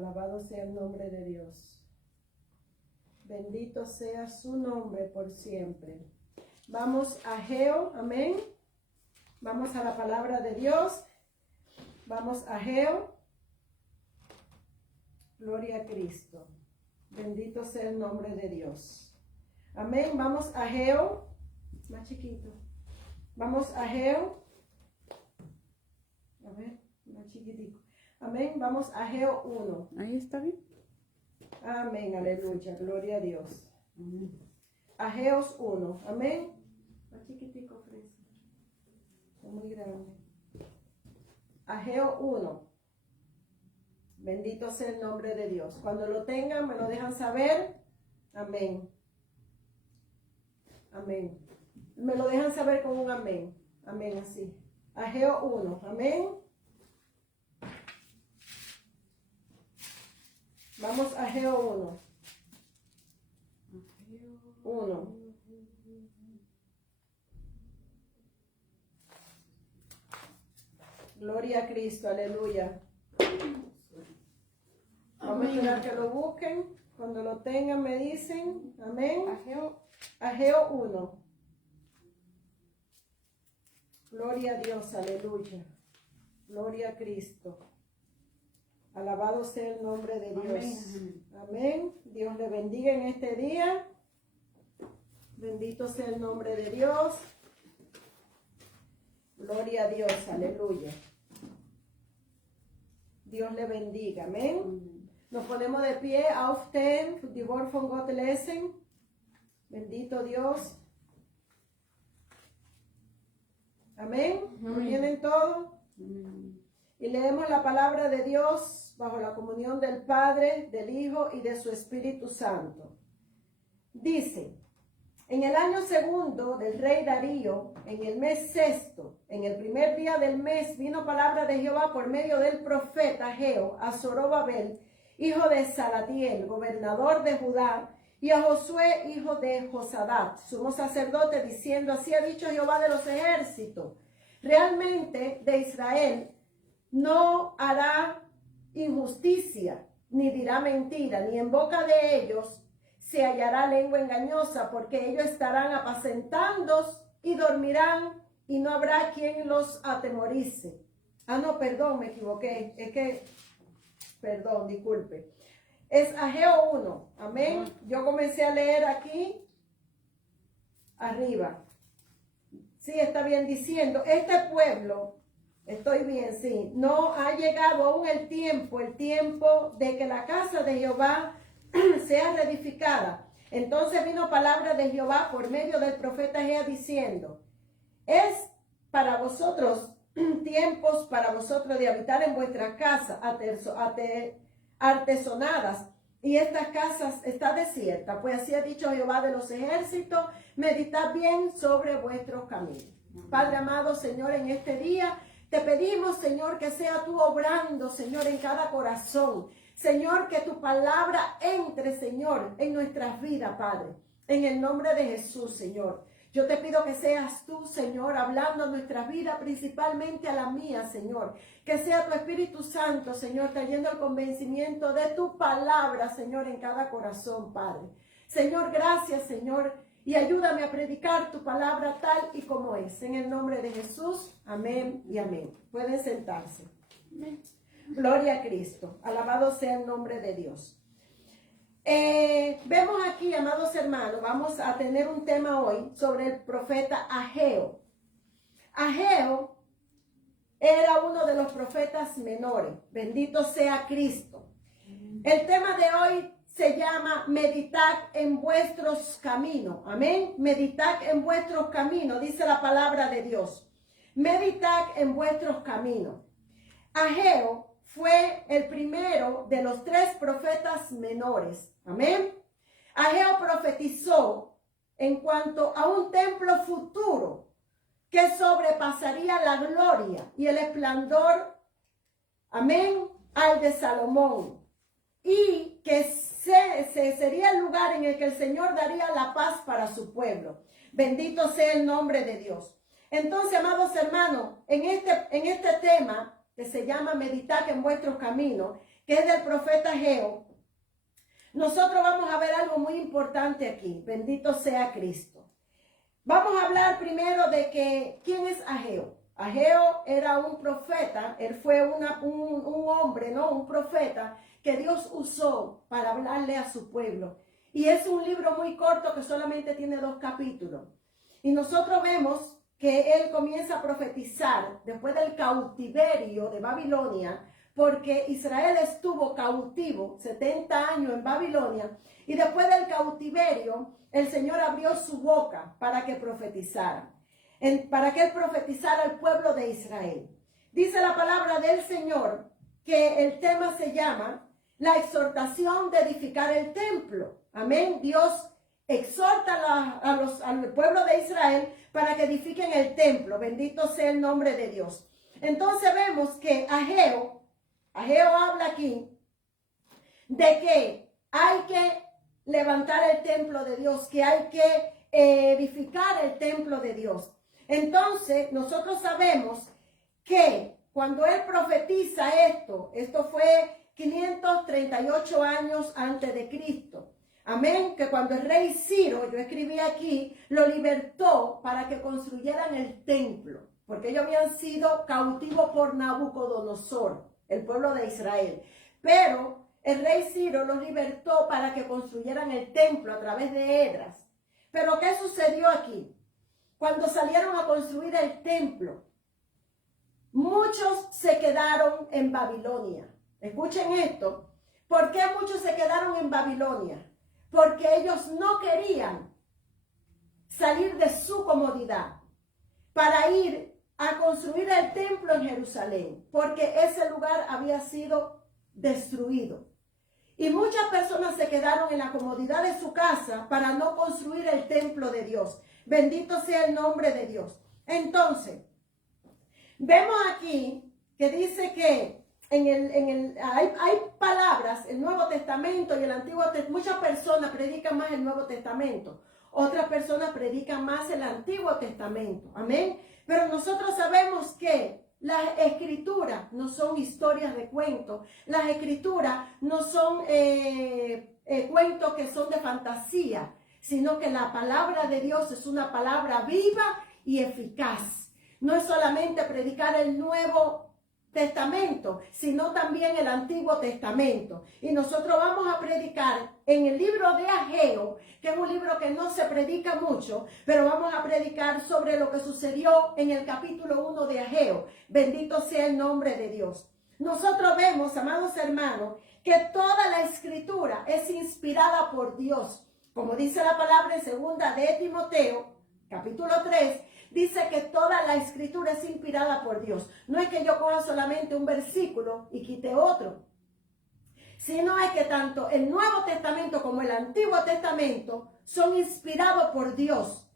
Alabado sea el nombre de Dios. Bendito sea su nombre por siempre. Vamos a Ageo, amén. Vamos a la palabra de Dios. Vamos a Ageo. Gloria a Cristo. Bendito sea el nombre de Dios. Amén. Vamos a Ageo. Más chiquito. Vamos a Ageo. A ver, más chiquitico. Amén. Vamos a Ageo 1. Ahí está bien. Amén. Aleluya. Gloria a Dios. Ageos 1. Amén. Más chiquitico, Fresa. Está muy grande. Ageo 1. Bendito sea el nombre de Dios. Cuando lo tengan, me lo dejan saber. Amén. Amén. Me lo dejan saber con un amén. Amén, así. Ageo 1. Amén. Vamos a Ageo 1. 1. Gloria a Cristo, aleluya. Vamos a esperar que lo busquen. Cuando lo tengan me dicen. Amén. Ageo 1. Gloria a Dios, aleluya. Gloria a Cristo. Alabado sea el nombre de Dios. Amén. Dios le bendiga en este día. Bendito sea el nombre de Dios. Gloria a Dios, aleluya. Dios le bendiga, amén. Nos ponemos de pie. Aufstehen, die Wort von Gott lesen. Bendito Dios. Amén. ¿Lo tienen todo? Y leemos la palabra de Dios bajo la comunión del Padre, del Hijo y de su Espíritu Santo. Dice: en el año segundo del rey Darío, en el mes sexto, en el primer día del mes, vino palabra de Jehová por medio del profeta Ageo a Zorobabel, hijo de Salatiel, gobernador de Judá, y a Josué, hijo de Josadat, sumo sacerdote, diciendo: así ha dicho Jehová de los ejércitos, realmente de Israel no hará injusticia, ni dirá mentira, ni en boca de ellos se hallará lengua engañosa, porque ellos estarán apacentándose y dormirán, y no habrá quien los atemorice. No, perdón, me equivoqué. Perdón, disculpe. Es Ageo 1, amén. Yo comencé a leer aquí, arriba. Sí, está bien diciendo, este pueblo, estoy bien, sí, no ha llegado aún el tiempo de que la casa de Jehová sea reedificada. Entonces vino palabra de Jehová por medio del profeta Ageo diciendo: es para vosotros tiempos para vosotros de habitar en vuestras casas artesonadas, y estas casas está desierta, pues así ha dicho Jehová de los ejércitos, meditad bien sobre vuestros caminos. Padre amado, Señor, en este día te pedimos, Señor, que sea tú obrando, Señor, en cada corazón. Señor, que tu palabra entre, Señor, en nuestras vidas, Padre. En el nombre de Jesús, Señor. Yo te pido que seas tú, Señor, hablando a nuestras vidas, principalmente a la mía, Señor. Que sea tu Espíritu Santo, Señor, trayendo el convencimiento de tu palabra, Señor, en cada corazón, Padre. Señor, gracias, Señor, y ayúdame a predicar tu palabra tal y como es. En el nombre de Jesús, amén y amén. Pueden sentarse. Amén. Gloria a Cristo. Alabado sea el nombre de Dios. Vemos aquí, amados hermanos, vamos a tener un tema hoy sobre el profeta Ageo. Ageo era uno de los profetas menores. Bendito sea Cristo. El tema de hoy se llama meditad en vuestros caminos. Amén. Meditad en vuestros caminos, dice la palabra de Dios. Meditad en vuestros caminos. Ageo fue el primero de los 3 profetas menores. Amén. Ageo profetizó en cuanto a un templo futuro que sobrepasaría la gloria y el esplendor, amén, al de Salomón, y que sería el lugar en el que el Señor daría la paz para su pueblo. Bendito sea el nombre de Dios. Entonces, amados hermanos, en este tema que se llama meditar en vuestros caminos, que es del profeta Ageo, nosotros vamos a ver algo muy importante aquí. Bendito sea Cristo. Vamos a hablar primero de que, ¿quién es Ageo? Ageo era un profeta, él fue un hombre, ¿no? Un profeta que Dios usó para hablarle a su pueblo. Y es un libro muy corto que solamente tiene 2 capítulos. Y nosotros vemos que él comienza a profetizar después del cautiverio de Babilonia, porque Israel estuvo cautivo 70 años en Babilonia, y después del cautiverio el Señor abrió su boca para que profetizara, para que él profetizara al pueblo de Israel. Dice la palabra del Señor que el tema se llama la exhortación de edificar el templo. Amén. Dios exhorta al pueblo de Israel para que edifiquen el templo. Bendito sea el nombre de Dios. Entonces vemos que Ageo habla aquí de que hay que levantar el templo de Dios, que hay que edificar el templo de Dios. Entonces nosotros sabemos que cuando él profetiza esto fue 538 años antes de Cristo. Amén, que cuando el rey Ciro, yo escribí aquí, lo libertó para que construyeran el templo, porque ellos habían sido cautivos por Nabucodonosor, el pueblo de Israel. Pero el rey Ciro los libertó para que construyeran el templo a través de Esdras. Pero ¿qué sucedió aquí? Cuando salieron a construir el templo, muchos se quedaron en Babilonia. Escuchen esto. ¿Por qué muchos se quedaron en Babilonia? Porque ellos no querían salir de su comodidad para ir a construir el templo en Jerusalén, porque ese lugar había sido destruido. Y muchas personas se quedaron en la comodidad de su casa para no construir el templo de Dios. Bendito sea el nombre de Dios. Entonces, vemos aquí que dice que hay palabras, el Nuevo Testamento y el Antiguo Testamento. Muchas personas predican más el Nuevo Testamento, otras personas predican más el Antiguo Testamento. Amén. Pero nosotros sabemos que las escrituras no son historias de cuentos, las escrituras no son cuentos que son de fantasía, sino que la palabra de Dios es una palabra viva y eficaz. No es solamente predicar el Nuevo Testamento, sino también el Antiguo Testamento. Y nosotros vamos a predicar en el libro de Ageo, que es un libro que no se predica mucho, pero vamos a predicar sobre lo que sucedió en el capítulo 1 de Ageo. Bendito sea el nombre de Dios. Nosotros vemos, amados hermanos, que toda la escritura es inspirada por Dios. Como dice la palabra en 2 de Timoteo, capítulo 3, dice que toda la escritura es inspirada por Dios. No es que yo coja solamente un versículo y quite otro, sino es que tanto el Nuevo Testamento como el Antiguo Testamento son inspirados por Dios,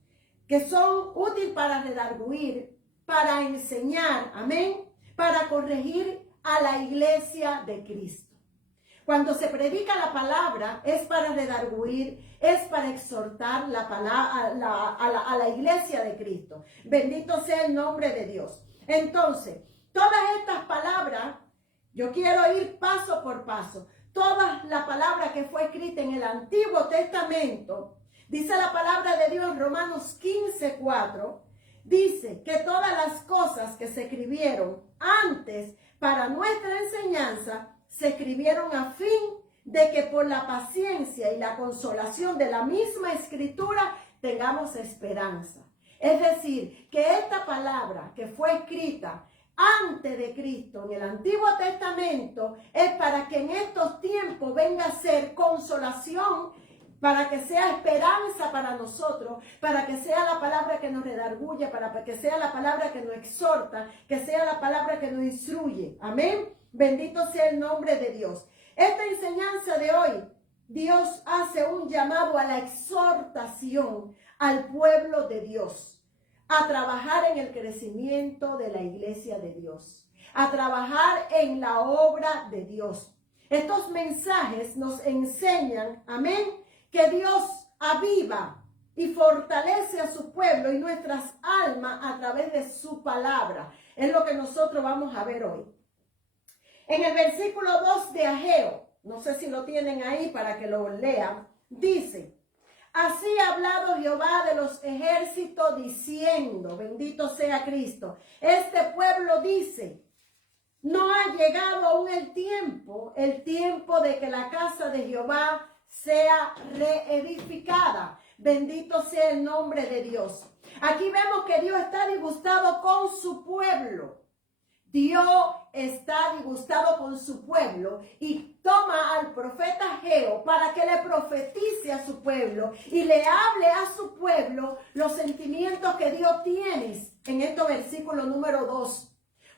que son útiles para redarguir, para enseñar, amén, para corregir a la iglesia de Cristo. Cuando se predica la palabra es para redarguir, es para exhortar la palabra a la iglesia de Cristo. Bendito sea el nombre de Dios. Entonces, todas estas palabras, yo quiero ir paso por paso. Toda la palabra que fue escrita en el Antiguo Testamento, dice la palabra de Dios en Romanos 15:4, dice que todas las cosas que se escribieron antes para nuestra enseñanza se escribieron a fin de que por la paciencia y la consolación de la misma escritura tengamos esperanza. Es decir, que esta palabra que fue escrita antes de Cristo en el Antiguo Testamento es para que en estos tiempos venga a ser consolación, para que sea esperanza para nosotros, para que sea la palabra que nos redarguye, para que sea la palabra que nos exhorta, que sea la palabra que nos instruye. Amén. Bendito sea el nombre de Dios. Esta enseñanza de hoy, Dios hace un llamado a la exhortación al pueblo de Dios, a trabajar en el crecimiento de la iglesia de Dios, a trabajar en la obra de Dios. Estos mensajes nos enseñan, amén, que Dios aviva y fortalece a su pueblo y nuestras almas a través de su palabra. Es lo que nosotros vamos a ver hoy. En el versículo 2 de Ageo, no sé si lo tienen ahí para que lo lean, dice: así ha hablado Jehová de los ejércitos diciendo, bendito sea Cristo. Este pueblo dice: no ha llegado aún el tiempo de que la casa de Jehová sea reedificada. Bendito sea el nombre de Dios. Aquí vemos que Dios está disgustado con su pueblo. Dios está disgustado con su pueblo y toma al profeta Ageo para que le profetice a su pueblo y le hable a su pueblo los sentimientos que Dios tiene en estos versículos número 2.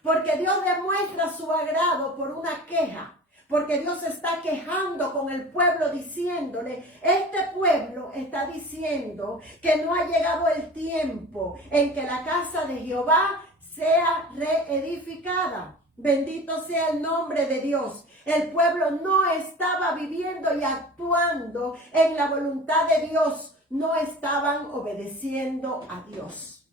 Porque Dios demuestra su agrado por una queja. Porque Dios está quejando con el pueblo diciéndole: este pueblo está diciendo que no ha llegado el tiempo en que la casa de Jehová sea reedificada. Bendito sea el nombre de Dios. El pueblo no estaba viviendo y actuando en la voluntad de Dios. No estaban obedeciendo a Dios.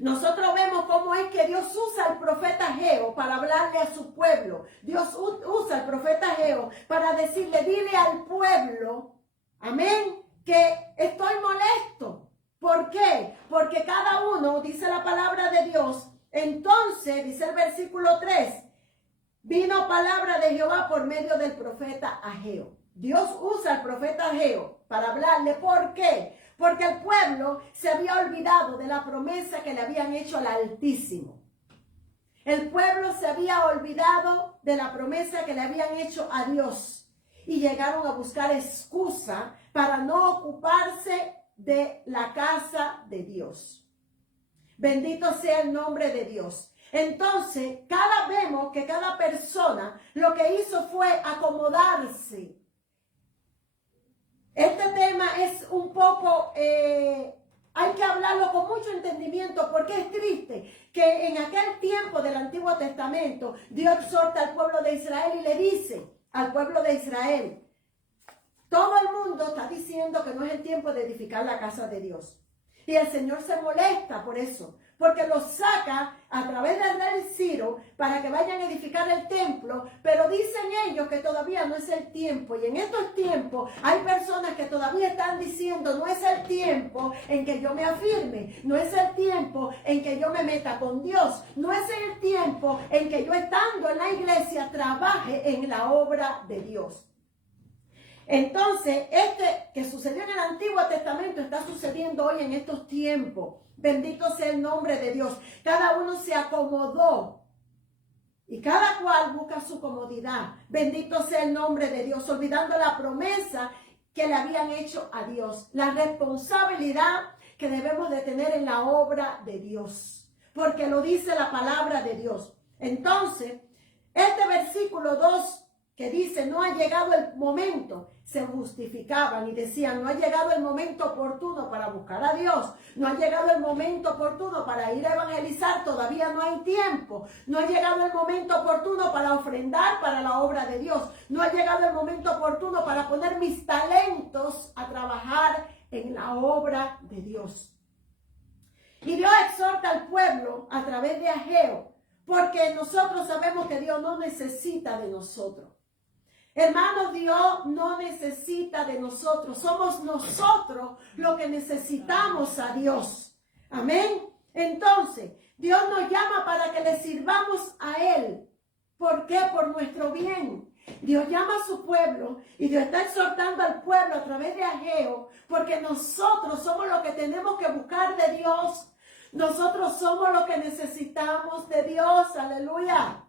Nosotros vemos cómo es que Dios usa al profeta Ageo para hablarle a su pueblo. Dios usa al profeta Ageo para decirle: dile al pueblo, amén, que estoy molesto. ¿Por qué? Porque cada uno, dice la palabra de Dios, entonces, dice el versículo 3, vino palabra de Jehová por medio del profeta Ageo. Dios usa al profeta Ageo para hablarle. ¿Por qué? Porque el pueblo se había olvidado de la promesa que le habían hecho al Altísimo. El pueblo se había olvidado de la promesa que le habían hecho a Dios y llegaron a buscar excusa para no ocuparse de la casa de Dios. Bendito sea el nombre de Dios. Entonces, vemos que cada persona lo que hizo fue acomodarse. Este tema es un poco, hay que hablarlo con mucho entendimiento, porque es triste que en aquel tiempo del Antiguo Testamento Dios exhorta al pueblo de Israel y le dice al pueblo de Israel: todo el mundo está diciendo que no es el tiempo de edificar la casa de Dios. Y el Señor se molesta por eso, porque los saca a través del rey Ciro para que vayan a edificar el templo, pero dicen ellos que todavía no es el tiempo. Y en estos tiempos hay personas que todavía están diciendo: no es el tiempo en que yo me afirme, no es el tiempo en que yo me meta con Dios, no es el tiempo en que yo, estando en la iglesia, trabaje en la obra de Dios. Entonces, que sucedió en el Antiguo Testamento está sucediendo hoy en estos tiempos. Bendito sea el nombre de Dios. Cada uno se acomodó y cada cual busca su comodidad. Bendito sea el nombre de Dios, olvidando la promesa que le habían hecho a Dios, la responsabilidad que debemos de tener en la obra de Dios, porque lo dice la palabra de Dios. Entonces, este versículo 2 que dice: no ha llegado el momento, se justificaban y decían: no ha llegado el momento oportuno para buscar a Dios, no ha llegado el momento oportuno para ir a evangelizar, todavía no hay tiempo, no ha llegado el momento oportuno para ofrendar para la obra de Dios, no ha llegado el momento oportuno para poner mis talentos a trabajar en la obra de Dios. Y Dios exhorta al pueblo a través de Ageo, porque nosotros sabemos que Dios no necesita de nosotros. Hermanos, Dios no necesita de nosotros. Somos nosotros los que necesitamos a Dios. Amén. Entonces, Dios nos llama para que le sirvamos a Él. ¿Por qué? Por nuestro bien. Dios llama a su pueblo y Dios está exhortando al pueblo a través de Ageo, porque nosotros somos los que tenemos que buscar de Dios. Nosotros somos los que necesitamos de Dios. Aleluya.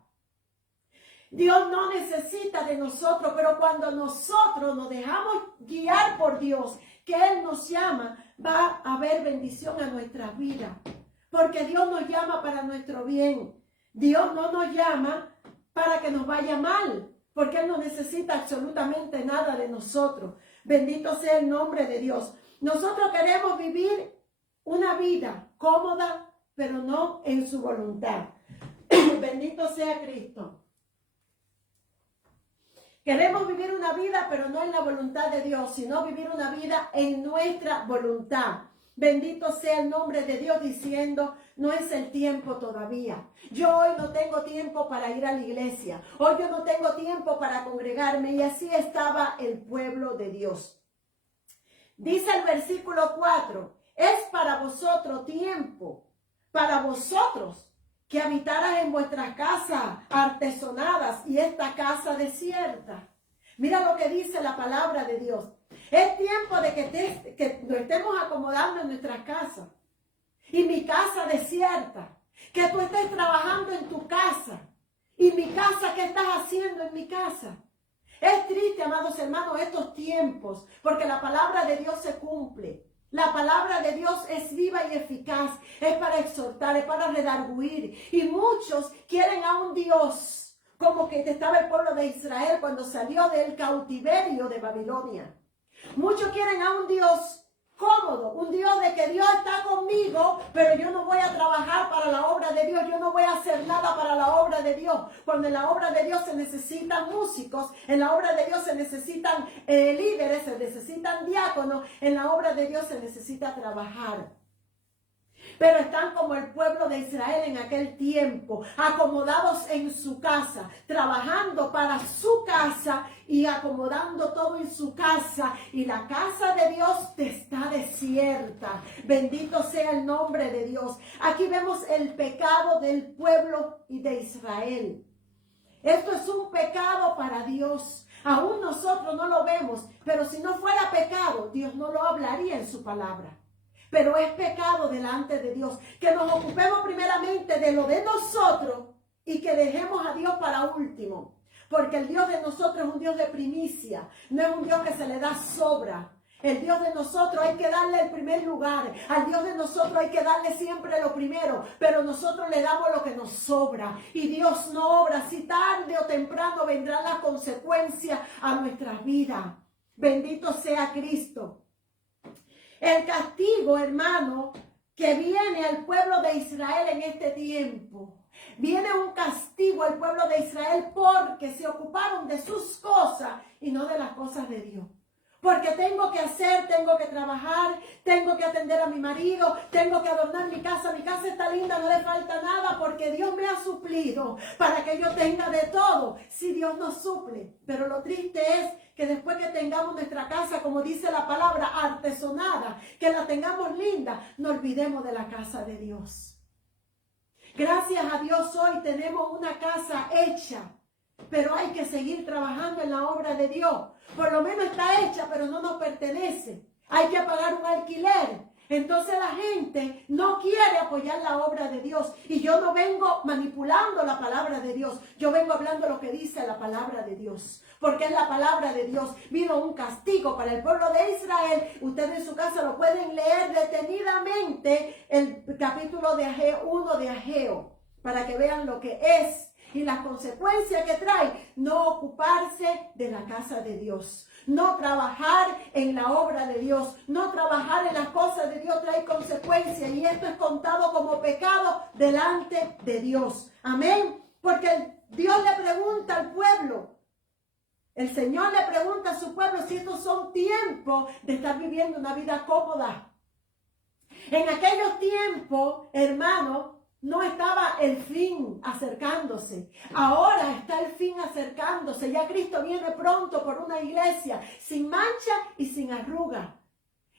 Dios no necesita de nosotros, pero cuando nosotros nos dejamos guiar por Dios, que Él nos llama, va a haber bendición a nuestra vida. Porque Dios nos llama para nuestro bien. Dios no nos llama para que nos vaya mal, porque Él no necesita absolutamente nada de nosotros. Bendito sea el nombre de Dios. Nosotros queremos vivir una vida cómoda, pero no en su voluntad. Bendito sea Cristo. Queremos vivir una vida, pero no en la voluntad de Dios, sino vivir una vida en nuestra voluntad. Bendito sea el nombre de Dios, diciendo: no es el tiempo todavía. Yo hoy no tengo tiempo para ir a la iglesia. Hoy yo no tengo tiempo para congregarme. Y así estaba el pueblo de Dios. Dice el versículo 4, es para vosotros tiempo, para vosotros, que habitaras en vuestras casas artesonadas y esta casa desierta. Mira lo que dice la palabra de Dios. Es tiempo de que nos estemos acomodando en nuestras casas. Y mi casa desierta. Que tú estés trabajando en tu casa. Y mi casa, ¿qué estás haciendo en mi casa? Es triste, amados hermanos, estos tiempos, porque la palabra de Dios se cumple. La palabra de Dios es viva y eficaz, es para exhortar, es para redarguir. Y muchos quieren a un Dios, como que estaba el pueblo de Israel cuando salió del cautiverio de Babilonia. Muchos quieren a un Dios cómodo, un Dios de que Dios está conmigo, pero yo no voy a trabajar para la obra de Dios, yo no voy a hacer nada para la obra de Dios. Cuando en la obra de Dios se necesitan músicos, en la obra de Dios se necesitan líderes, se necesitan diáconos, en la obra de Dios se necesita trabajar. Pero están como el pueblo de Israel en aquel tiempo, acomodados en su casa, trabajando para su casa y acomodando todo en su casa. Y la casa de Dios está desierta. Bendito sea el nombre de Dios. Aquí vemos el pecado del pueblo y de Israel. Esto es un pecado para Dios. Aún nosotros no lo vemos, pero si no fuera pecado, Dios no lo hablaría en su palabra. Pero es pecado delante de Dios que nos ocupemos primeramente de lo de nosotros y que dejemos a Dios para último. Porque el Dios de nosotros es un Dios de primicia, no es un Dios que se le da sobra. El Dios de nosotros hay que darle el primer lugar. Al Dios de nosotros hay que darle siempre lo primero. Pero nosotros le damos lo que nos sobra. Y Dios no obra. Si tarde o temprano vendrán las consecuencias a nuestras vidas. Bendito sea Cristo. El castigo, hermano, que viene al pueblo de Israel en este tiempo. Viene un castigo al pueblo de Israel porque se ocuparon de sus cosas y no de las cosas de Dios. Porque tengo que hacer, tengo que trabajar, tengo que atender a mi marido, tengo que adornar mi casa está linda, no le falta nada porque Dios me ha suplido para que yo tenga de todo. Si Dios nos suple, pero lo triste es que después que tengamos nuestra casa, como dice la palabra, artesonada, que la tengamos linda, no olvidemos de la casa de Dios. Gracias a Dios hoy tenemos una casa hecha. Pero hay que seguir trabajando en la obra de Dios. Por lo menos está hecha, pero no nos pertenece. Hay que pagar un alquiler. Entonces la gente no quiere apoyar la obra de Dios. Y yo no vengo manipulando la palabra de Dios. Yo vengo hablando lo que dice la palabra de Dios. Porque es la palabra de Dios. Vino un castigo para el pueblo de Israel. Ustedes en su casa lo pueden leer detenidamente. El capítulo de Ageo, 1 de Ageo. Para que vean lo que es. Y las consecuencias que trae no ocuparse de la casa de Dios. No trabajar en la obra de Dios. No trabajar en las cosas de Dios trae consecuencias. Y esto es contado como pecado delante de Dios. Amén. Porque Dios le pregunta al pueblo. El Señor le pregunta a su pueblo si estos son tiempos de estar viviendo una vida cómoda. En aquellos tiempos, hermanos, no estaba el fin acercándose. Ahora está el fin acercándose. Ya Cristo viene pronto por una iglesia sin mancha y sin arruga.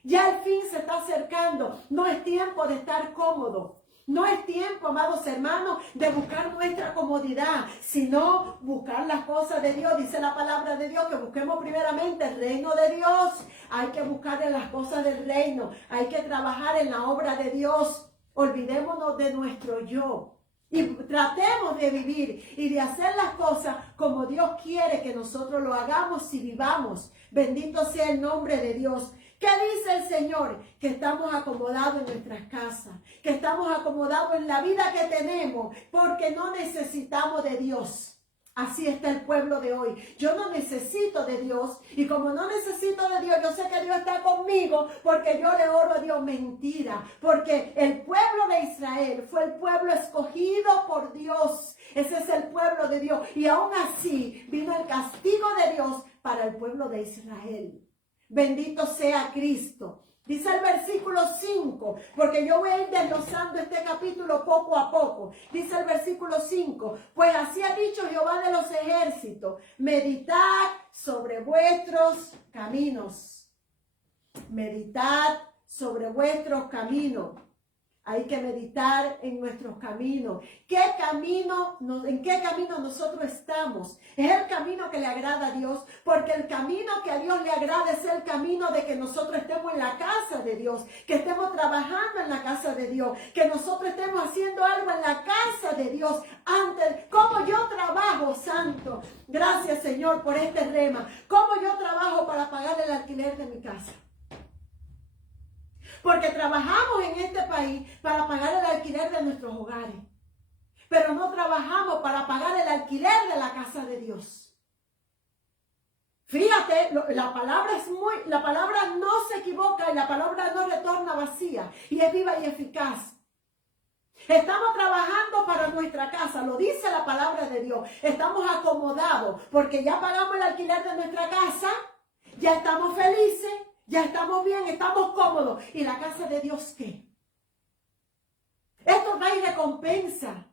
Ya el fin se está acercando. No es tiempo de estar cómodo. No es tiempo, amados hermanos, de buscar nuestra comodidad, sino buscar las cosas de Dios. Dice la palabra de Dios que busquemos primeramente el reino de Dios. Hay que buscar en las cosas del reino. Hay que trabajar en la obra de Dios. Olvidémonos de nuestro yo y tratemos de vivir y de hacer las cosas como Dios quiere que nosotros lo hagamos y vivamos. Bendito sea el nombre de Dios. ¿Qué dice el Señor? Que estamos acomodados en nuestras casas, que estamos acomodados en la vida que tenemos porque no necesitamos de Dios. Así está el pueblo de hoy. Yo no necesito de Dios. Y como no necesito de Dios, yo sé que Dios está conmigo porque yo le oro a Dios. Mentira. Porque el pueblo de Israel fue el pueblo escogido por Dios. Ese es el pueblo de Dios. Y aún así vino el castigo de Dios para el pueblo de Israel. Bendito sea Cristo. Dice el versículo 5, porque yo voy a ir desglosando este capítulo poco a poco. Dice el versículo 5, pues así ha dicho Jehová de los ejércitos, meditad sobre vuestros caminos. Meditad sobre vuestros caminos. Hay que meditar en nuestros caminos. ¿En qué camino nosotros estamos? Es el camino que le agrada a Dios, porque el camino que a Dios le agrada es el camino de que nosotros estemos en la casa de Dios, que estemos trabajando en la casa de Dios, que nosotros estemos haciendo algo en la casa de Dios. Antes, ¿cómo yo trabajo, Santo? Gracias, Señor, por este rema. ¿Cómo yo trabajo para pagar el alquiler de mi casa? Porque trabajamos en este país para pagar el alquiler de nuestros hogares. Pero no trabajamos para pagar el alquiler de la casa de Dios. Fíjate, la palabra no se equivoca y la palabra no retorna vacía. Y es viva y eficaz. Estamos trabajando para nuestra casa, lo dice la palabra de Dios. Estamos acomodados porque ya pagamos el alquiler de nuestra casa, ya estamos felices. Ya estamos bien, estamos cómodos. ¿Y la casa de Dios qué? Esto trae recompensa.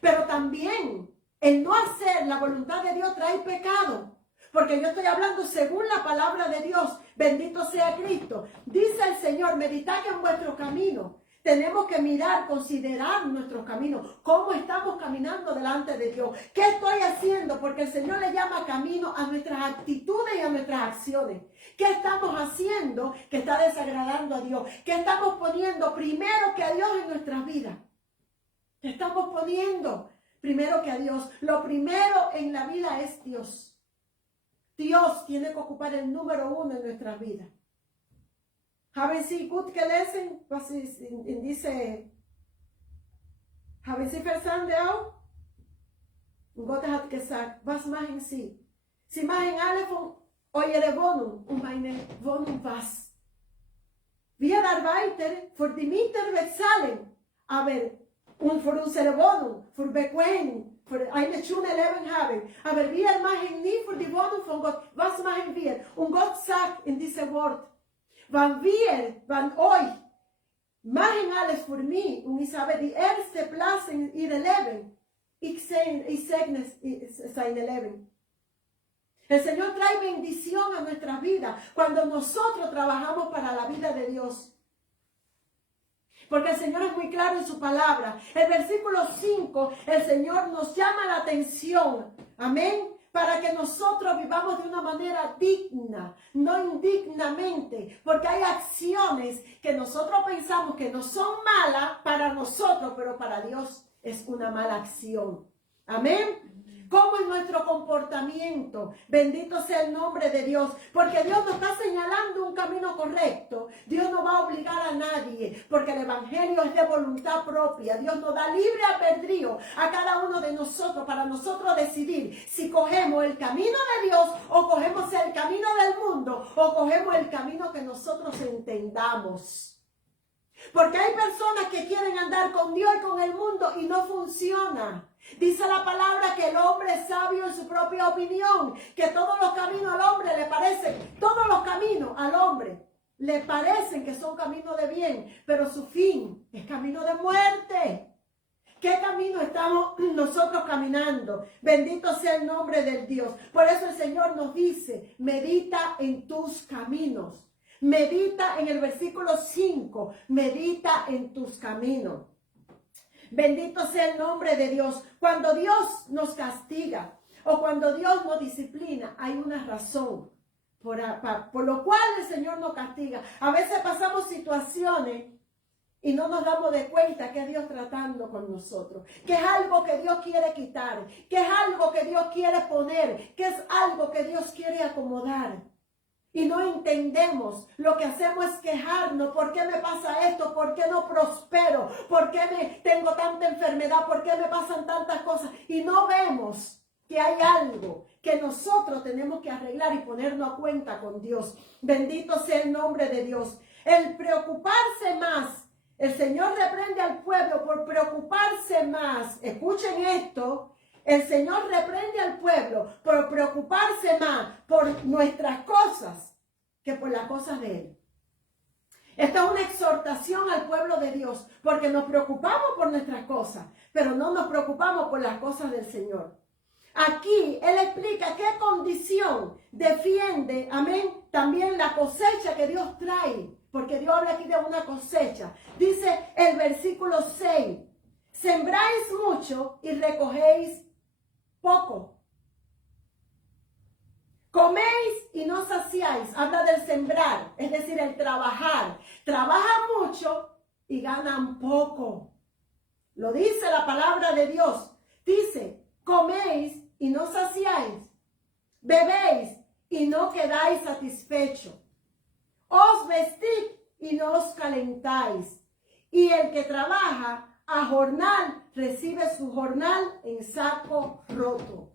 Pero también el no hacer la voluntad de Dios trae pecado. Porque yo estoy hablando según la palabra de Dios. Bendito sea Cristo. Dice el Señor, meditad en vuestro camino. Tenemos que mirar, considerar nuestros caminos. ¿Cómo estamos caminando delante de Dios? ¿Qué estoy haciendo? Porque el Señor le llama camino a nuestras actitudes y a nuestras acciones. ¿Qué estamos haciendo que está desagradando a Dios? ¿Qué estamos poniendo primero que a Dios en nuestras vidas? ¿Qué estamos poniendo primero que a Dios? Lo primero en la vida es Dios. Dios tiene que ocupar el número 1 en nuestras vidas. Haben Sie gut gelesen, was ist in diese, haben Sie verstanden auch? Und Gott hat gesagt, was machen Sie? Sie machen alle von eurer Wohnung und meine Wohnung was? Wir arbeiten für die Mieter bezahlen, aber und für unsere Wohnung, für bequem, für eine schöne Leben haben. Aber wir machen nie für die Wohnung von Gott. Was machen wir? Und Gott sagt in diesem Wort, wenn euch machen alles für mich und ich habe die erste Platz in ihrem Leben, ich segne seine Leben. El Señor trae bendición a nuestras vidas cuando nosotros trabajamos para la vida de Dios. Porque el Señor es muy claro en su palabra. El versículo 5, el Señor nos llama la atención. Amén. Para que nosotros vivamos de una manera digna, no indignamente. Porque hay acciones que nosotros pensamos que no son malas para nosotros, pero para Dios es una mala acción. Amén. ¿Cómo es nuestro comportamiento? Bendito sea el nombre de Dios, porque Dios nos está señalando un camino correcto. Dios no va a obligar a nadie, porque el evangelio es de voluntad propia. Dios nos da libre albedrío a cada uno de nosotros para nosotros decidir si cogemos el camino de Dios o cogemos el camino del mundo o cogemos el camino que nosotros entendamos. Porque hay personas que quieren andar con Dios y con el mundo y no funciona. Dice la palabra que el hombre es sabio en su propia opinión, que todos los caminos al hombre le parecen, todos los caminos al hombre le parecen que son caminos de bien, pero su fin es camino de muerte. ¿Qué camino estamos nosotros caminando? Bendito sea el nombre del Dios. Por eso el Señor nos dice, medita en tus caminos. Medita en el versículo 5, medita en tus caminos. Bendito sea el nombre de Dios. Cuando Dios nos castiga o cuando Dios nos disciplina, hay una razón por lo cual el Señor nos castiga. A veces pasamos situaciones y no nos damos de cuenta que es Dios tratando con nosotros, que es algo que Dios quiere quitar, que es algo que Dios quiere poner, que es algo que Dios quiere acomodar. Y no entendemos, lo que hacemos es quejarnos, ¿por qué me pasa esto? ¿Por qué no prospero? ¿Por qué tengo tanta enfermedad? ¿Por qué me pasan tantas cosas? Y no vemos que hay algo que nosotros tenemos que arreglar y ponernos a cuenta con Dios. Bendito sea el nombre de Dios. El preocuparse más. El Señor reprende al pueblo por preocuparse más. Escuchen esto. El Señor reprende al pueblo por preocuparse más por nuestras cosas que por las cosas de Él. de Dios, porque nos preocupamos por nuestras cosas, pero no nos preocupamos por las cosas del Señor. Aquí Él explica qué condición defiende, amén, también la cosecha que Dios trae, porque Dios habla aquí de una cosecha. Dice el versículo 6, sembráis mucho y recogéis poco. Coméis y no saciáis. Habla del sembrar, es decir, el trabajar. Trabajan mucho y ganan poco. Lo dice la palabra de Dios. Dice, coméis y no saciáis. Bebéis y no quedáis satisfechos. Os vestid y no os calentáis. Y el que trabaja a jornal recibe su jornal en saco roto.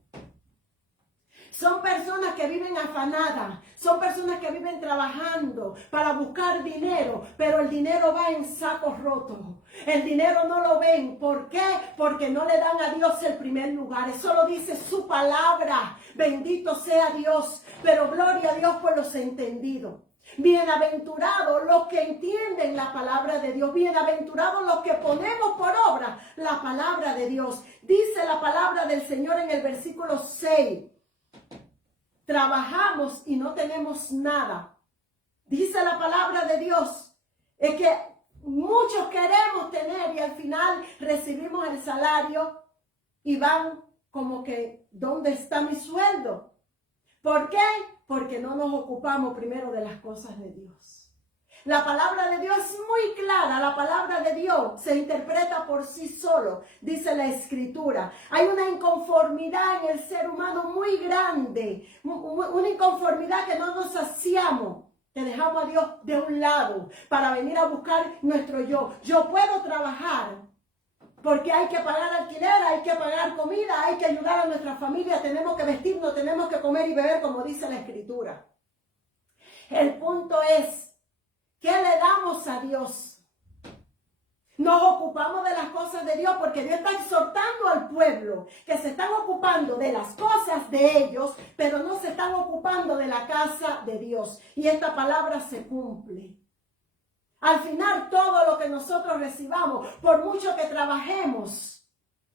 Son personas que viven afanadas, son personas que viven trabajando para buscar dinero, pero el dinero va en sacos rotos. El dinero no lo ven. ¿Por qué? Porque no le dan a Dios el primer lugar. Eso lo dice su palabra. Bendito sea Dios. Pero gloria a Dios por los entendidos. Bienaventurados los que entienden la palabra de Dios. Bienaventurados los que ponemos por obra la palabra de Dios. Dice la palabra del Señor en el versículo 6. Trabajamos y no tenemos nada. Dice la palabra de Dios. Es que muchos queremos tener y al final recibimos el salario y van como que, ¿dónde está mi sueldo? ¿Por qué? Porque no nos ocupamos primero de las cosas de Dios. La palabra de Dios es muy clara. La palabra de Dios se interpreta por sí solo, dice la Escritura. Hay una inconformidad en el ser humano muy grande, una inconformidad que no nos saciamos, que dejamos a Dios de un lado para venir a buscar nuestro yo. Yo puedo trabajar porque hay que pagar alquiler, hay que pagar comida, hay que ayudar a nuestra familia, tenemos que vestirnos, tenemos que comer y beber, como dice la Escritura. El punto es, ¿qué le damos a Dios? Nos ocupamos de las cosas de Dios porque Dios está exhortando al pueblo que se están ocupando de las cosas de ellos, pero no se están ocupando de la casa de Dios. Y esta palabra se cumple. Al final todo lo que nosotros recibamos, por mucho que trabajemos,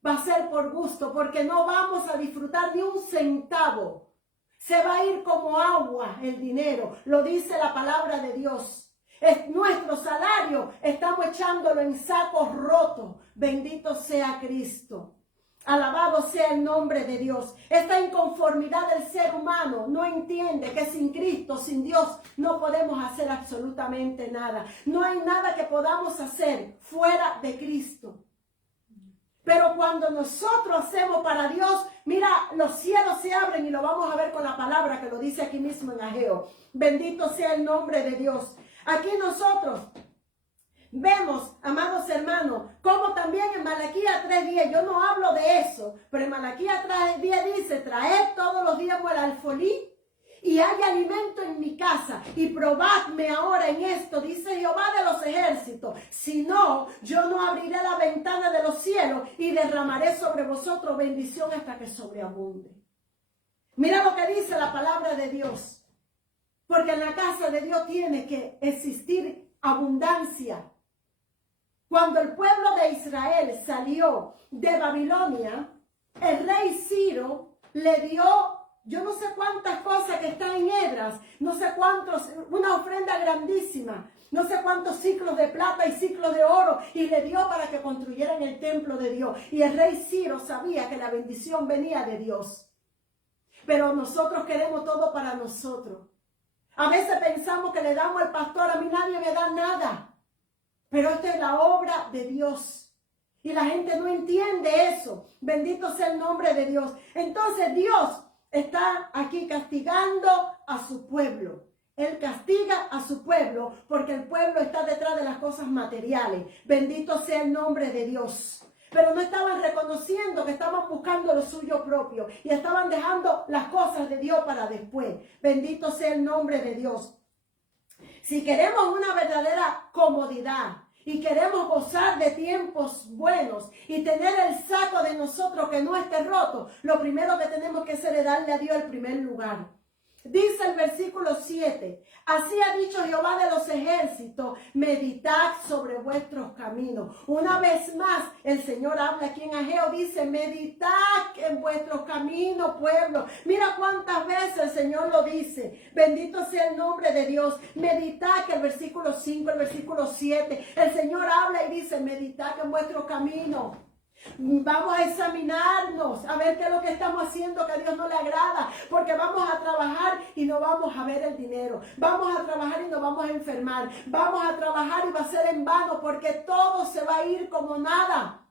va a ser por gusto, porque no vamos a disfrutar ni un centavo. Se va a ir como agua el dinero, lo dice la palabra de Dios. Es nuestro salario, estamos echándolo en sacos rotos. Bendito sea Cristo. Alabado sea el nombre de Dios. Esta inconformidad del ser humano no entiende que sin Cristo, sin Dios, no podemos hacer absolutamente nada. No hay nada que podamos hacer fuera de Cristo. Pero cuando nosotros hacemos para Dios, mira, los cielos se abren y lo vamos a ver con la palabra que lo dice aquí mismo en Ageo. Bendito sea el nombre de Dios. Aquí nosotros vemos, amados hermanos, como también en Malaquías 3:10, yo no hablo de eso, pero en Malaquías 3:10 dice, traed todos los días el alfolí y hay alimento en mi casa y probadme ahora en esto, dice Jehová de los ejércitos. Si no, yo no abriré la ventana de los cielos y derramaré sobre vosotros bendición hasta que sobreabunde. Mira lo que dice la palabra de Dios. Porque en la casa de Dios tiene que existir abundancia. Cuando el pueblo de Israel salió de Babilonia, el rey Ciro le dio, yo no sé cuántas cosas que están en Edras, no sé cuántos, una ofrenda grandísima, no sé cuántos ciclos de plata y ciclos de oro, y le dio para que construyeran el templo de Dios. Y el rey Ciro sabía que la bendición venía de Dios. Pero nosotros queremos todo para nosotros. A veces pensamos que le damos al pastor, a mí nadie me da nada. Pero esta es la obra de Dios. Y la gente no entiende eso. Bendito sea el nombre de Dios. Entonces Dios está aquí castigando a su pueblo. Él castiga a su pueblo porque el pueblo está detrás de las cosas materiales. Bendito sea el nombre de Dios. Pero no estaban reconociendo que estaban buscando lo suyo propio y estaban dejando las cosas de Dios para después. Bendito sea el nombre de Dios. Si queremos una verdadera comodidad y queremos gozar de tiempos buenos y tener el saco de nosotros que no esté roto, lo primero que tenemos que hacer es darle a Dios el primer lugar. Dice el versículo 7, así ha dicho Jehová de los ejércitos, meditad sobre vuestros caminos. Una vez más, el Señor habla aquí en Ageo, dice, meditad en vuestros caminos, pueblo. Mira cuántas veces el Señor lo dice. Bendito sea el nombre de Dios. Meditad, que el versículo 5, el versículo 7, el Señor habla y dice, meditad en vuestros caminos. Vamos a examinarnos, a ver qué es lo que estamos haciendo que a Dios no le agrada, porque vamos a trabajar y no vamos a ver el dinero, vamos a trabajar y nos vamos a enfermar, vamos a trabajar y va a ser en vano, porque todo se va a ir como nada,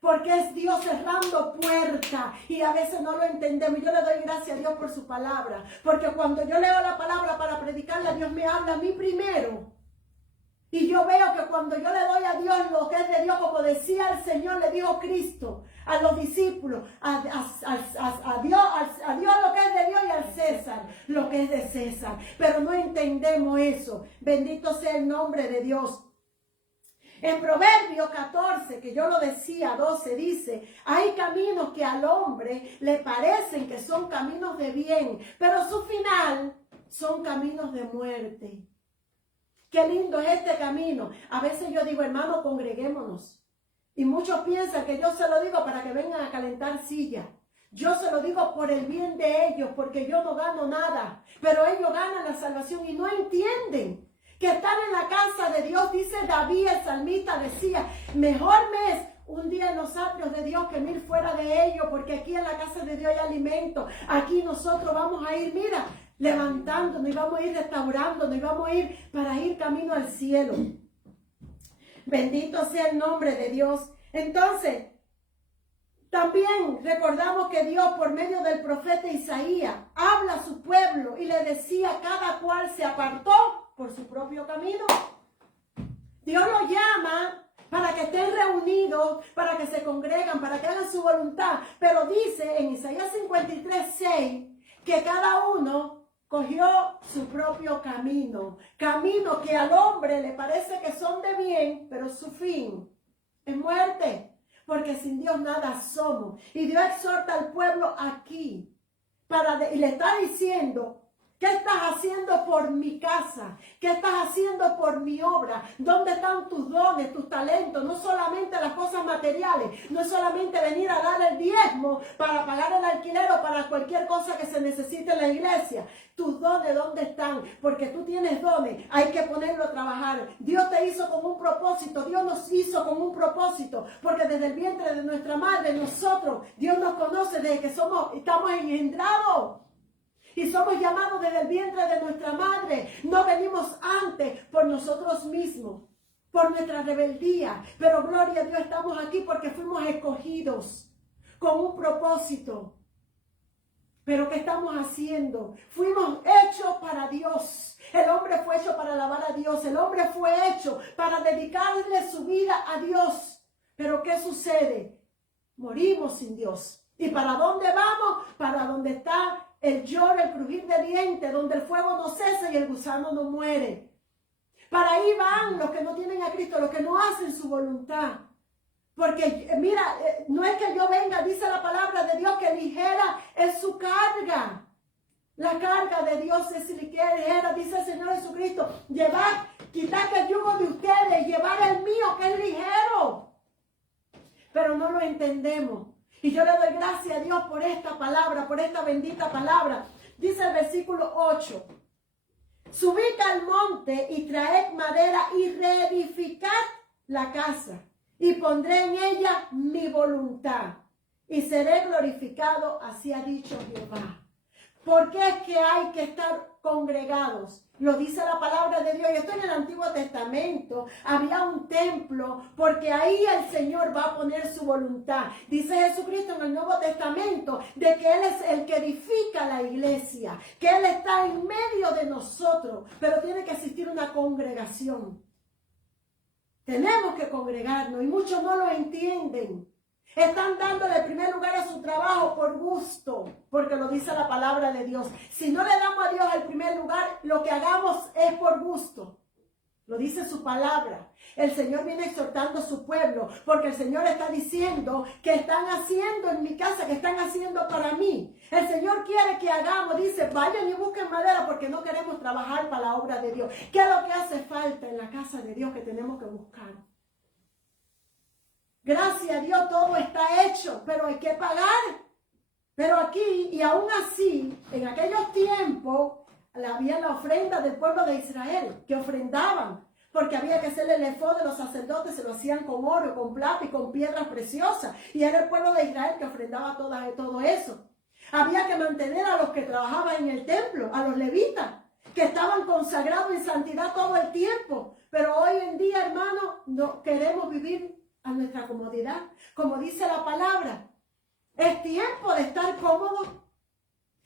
porque es Dios cerrando puertas y a veces no lo entendemos. Yo le doy gracias a Dios por su palabra, porque cuando yo leo la palabra para predicarla, Dios me habla a mí primero. Y yo veo que cuando yo le doy a Dios lo que es de Dios, como decía el Señor, le dijo Cristo a los discípulos, a Dios lo que es de Dios y al César lo que es de César. Pero no entendemos eso. Bendito sea el nombre de Dios. En Proverbios 14, que yo lo decía, 12, dice, hay caminos que al hombre le parecen que son caminos de bien, pero su final son caminos de muerte. Qué lindo es este camino. A veces yo digo, hermano, congreguémonos. Y muchos piensan que yo se lo digo para que vengan a calentar silla. Yo se lo digo por el bien de ellos, porque yo no gano nada. Pero ellos ganan la salvación y no entienden que están en la casa de Dios. Dice David, el salmista, decía, mejor me es un día en los atrios de Dios que 1000 fuera de ellos, porque aquí en la casa de Dios hay alimento. Aquí nosotros vamos a ir, mira, levantándonos y vamos a ir restaurándonos y vamos a ir para ir camino al cielo. Bendito sea el nombre de Dios. Entonces, también recordamos que Dios por medio del profeta Isaías habla a su pueblo y le decía, cada cual se apartó por su propio camino. Dios lo llama para que estén reunidos, para que se congregan, para que hagan su voluntad. Pero dice en Isaías 53:6 que cada uno cogió su propio camino. Camino que al hombre le parece que son de bien, pero su fin es muerte. Porque sin Dios nada somos. Y Dios exhorta al pueblo aquí. Y le está diciendo, ¿qué estás haciendo por mi casa? ¿Qué estás haciendo por mi obra? ¿Dónde están tus dones, tus talentos? No solamente las cosas materiales, no es solamente venir a dar el diezmo para pagar el alquiler o para cualquier cosa que se necesite en la iglesia. Tus dones, ¿dónde están? Porque tú tienes dones, hay que ponerlo a trabajar. Dios te hizo con un propósito, Dios nos hizo con un propósito, porque desde el vientre de nuestra madre, nosotros, Dios nos conoce desde que estamos engendrados. Y somos llamados desde el vientre de nuestra madre. No venimos antes por nosotros mismos, por nuestra rebeldía. Pero gloria a Dios, estamos aquí porque fuimos escogidos con un propósito. Pero ¿qué estamos haciendo? Fuimos hechos para Dios. El hombre fue hecho para alabar a Dios. El hombre fue hecho para dedicarle su vida a Dios. Pero ¿qué sucede? Morimos sin Dios. ¿Y para dónde vamos? Para donde está el lloro, el crujir de dientes, donde el fuego no cesa y el gusano no muere. Para ahí van los que no tienen a Cristo, los que no hacen su voluntad. Porque mira, no es que yo venga, dice la palabra de Dios, que ligera es su carga. La carga de Dios es ligera, dice el Señor Jesucristo. Llevar, quitar el yugo de ustedes, llevar el mío que es ligero. Pero no lo entendemos. Y yo le doy gracias a Dios por esta palabra, por esta bendita palabra. Dice el versículo 8. Subid al monte y traed madera y reedificad la casa. Y pondré en ella mi voluntad. Y seré glorificado, así ha dicho Jehová. ¿Por qué es que hay que estar congregados? Lo dice la palabra de Dios. Y esto en el Antiguo Testamento había un templo, porque ahí el Señor va a poner su voluntad. Dice Jesucristo en el Nuevo Testamento de que Él es el que edifica la iglesia, que Él está en medio de nosotros, pero tiene que existir una congregación. Tenemos que congregarnos y muchos no lo entienden. Están dándole el primer lugar a su trabajo por gusto, porque lo dice la palabra de Dios. Si no le damos a Dios el primer lugar, lo que hagamos es por gusto. Lo dice su palabra. El Señor viene exhortando a su pueblo, porque el Señor está diciendo que están haciendo en mi casa, que están haciendo para mí. El Señor quiere que hagamos, dice, vayan y busquen madera porque no queremos trabajar para la obra de Dios. ¿Qué es lo que hace falta en la casa de Dios que tenemos que buscar? Gracias a Dios todo está hecho, pero hay que pagar. Pero aquí, y aún así, en aquellos tiempos, había la ofrenda del pueblo de Israel, que ofrendaban, porque había que hacerle el efod de los sacerdotes, se lo hacían con oro, con plata y con piedras preciosas, y era el pueblo de Israel que ofrendaba todo eso. Había que mantener a los que trabajaban en el templo, a los levitas, que estaban consagrados en santidad todo el tiempo, pero hoy en día, hermanos, no queremos vivir a nuestra comodidad, como dice la palabra. Es tiempo de estar cómodos.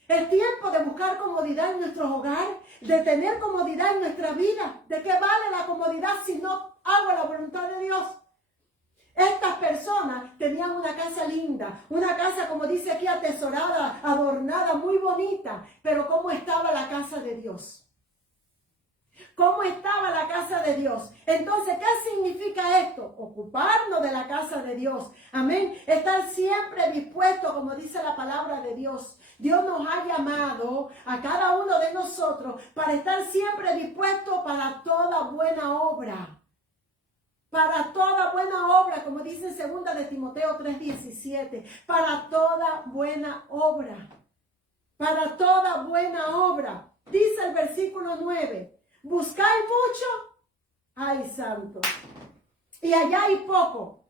Es tiempo de buscar comodidad en nuestro hogar, de tener comodidad en nuestra vida. ¿De qué vale la comodidad si no hago la voluntad de Dios? Estas personas tenían una casa linda, una casa, como dice aquí, atesorada, adornada, muy bonita. Pero ¿cómo estaba la casa de Dios? ¿Cómo estaba la casa de Dios? Entonces, ¿qué significa esto? Ocuparnos de la casa de Dios. Amén. Estar siempre dispuesto, como dice la palabra de Dios. Dios nos ha llamado a cada uno de nosotros para estar siempre dispuesto para toda buena obra. Para toda buena obra, como dice en 2 de Timoteo 3:17. Para toda buena obra. Para toda buena obra. Dice el versículo 9. ¿Buscáis mucho? ¡Ay, santo! Y allá hay poco.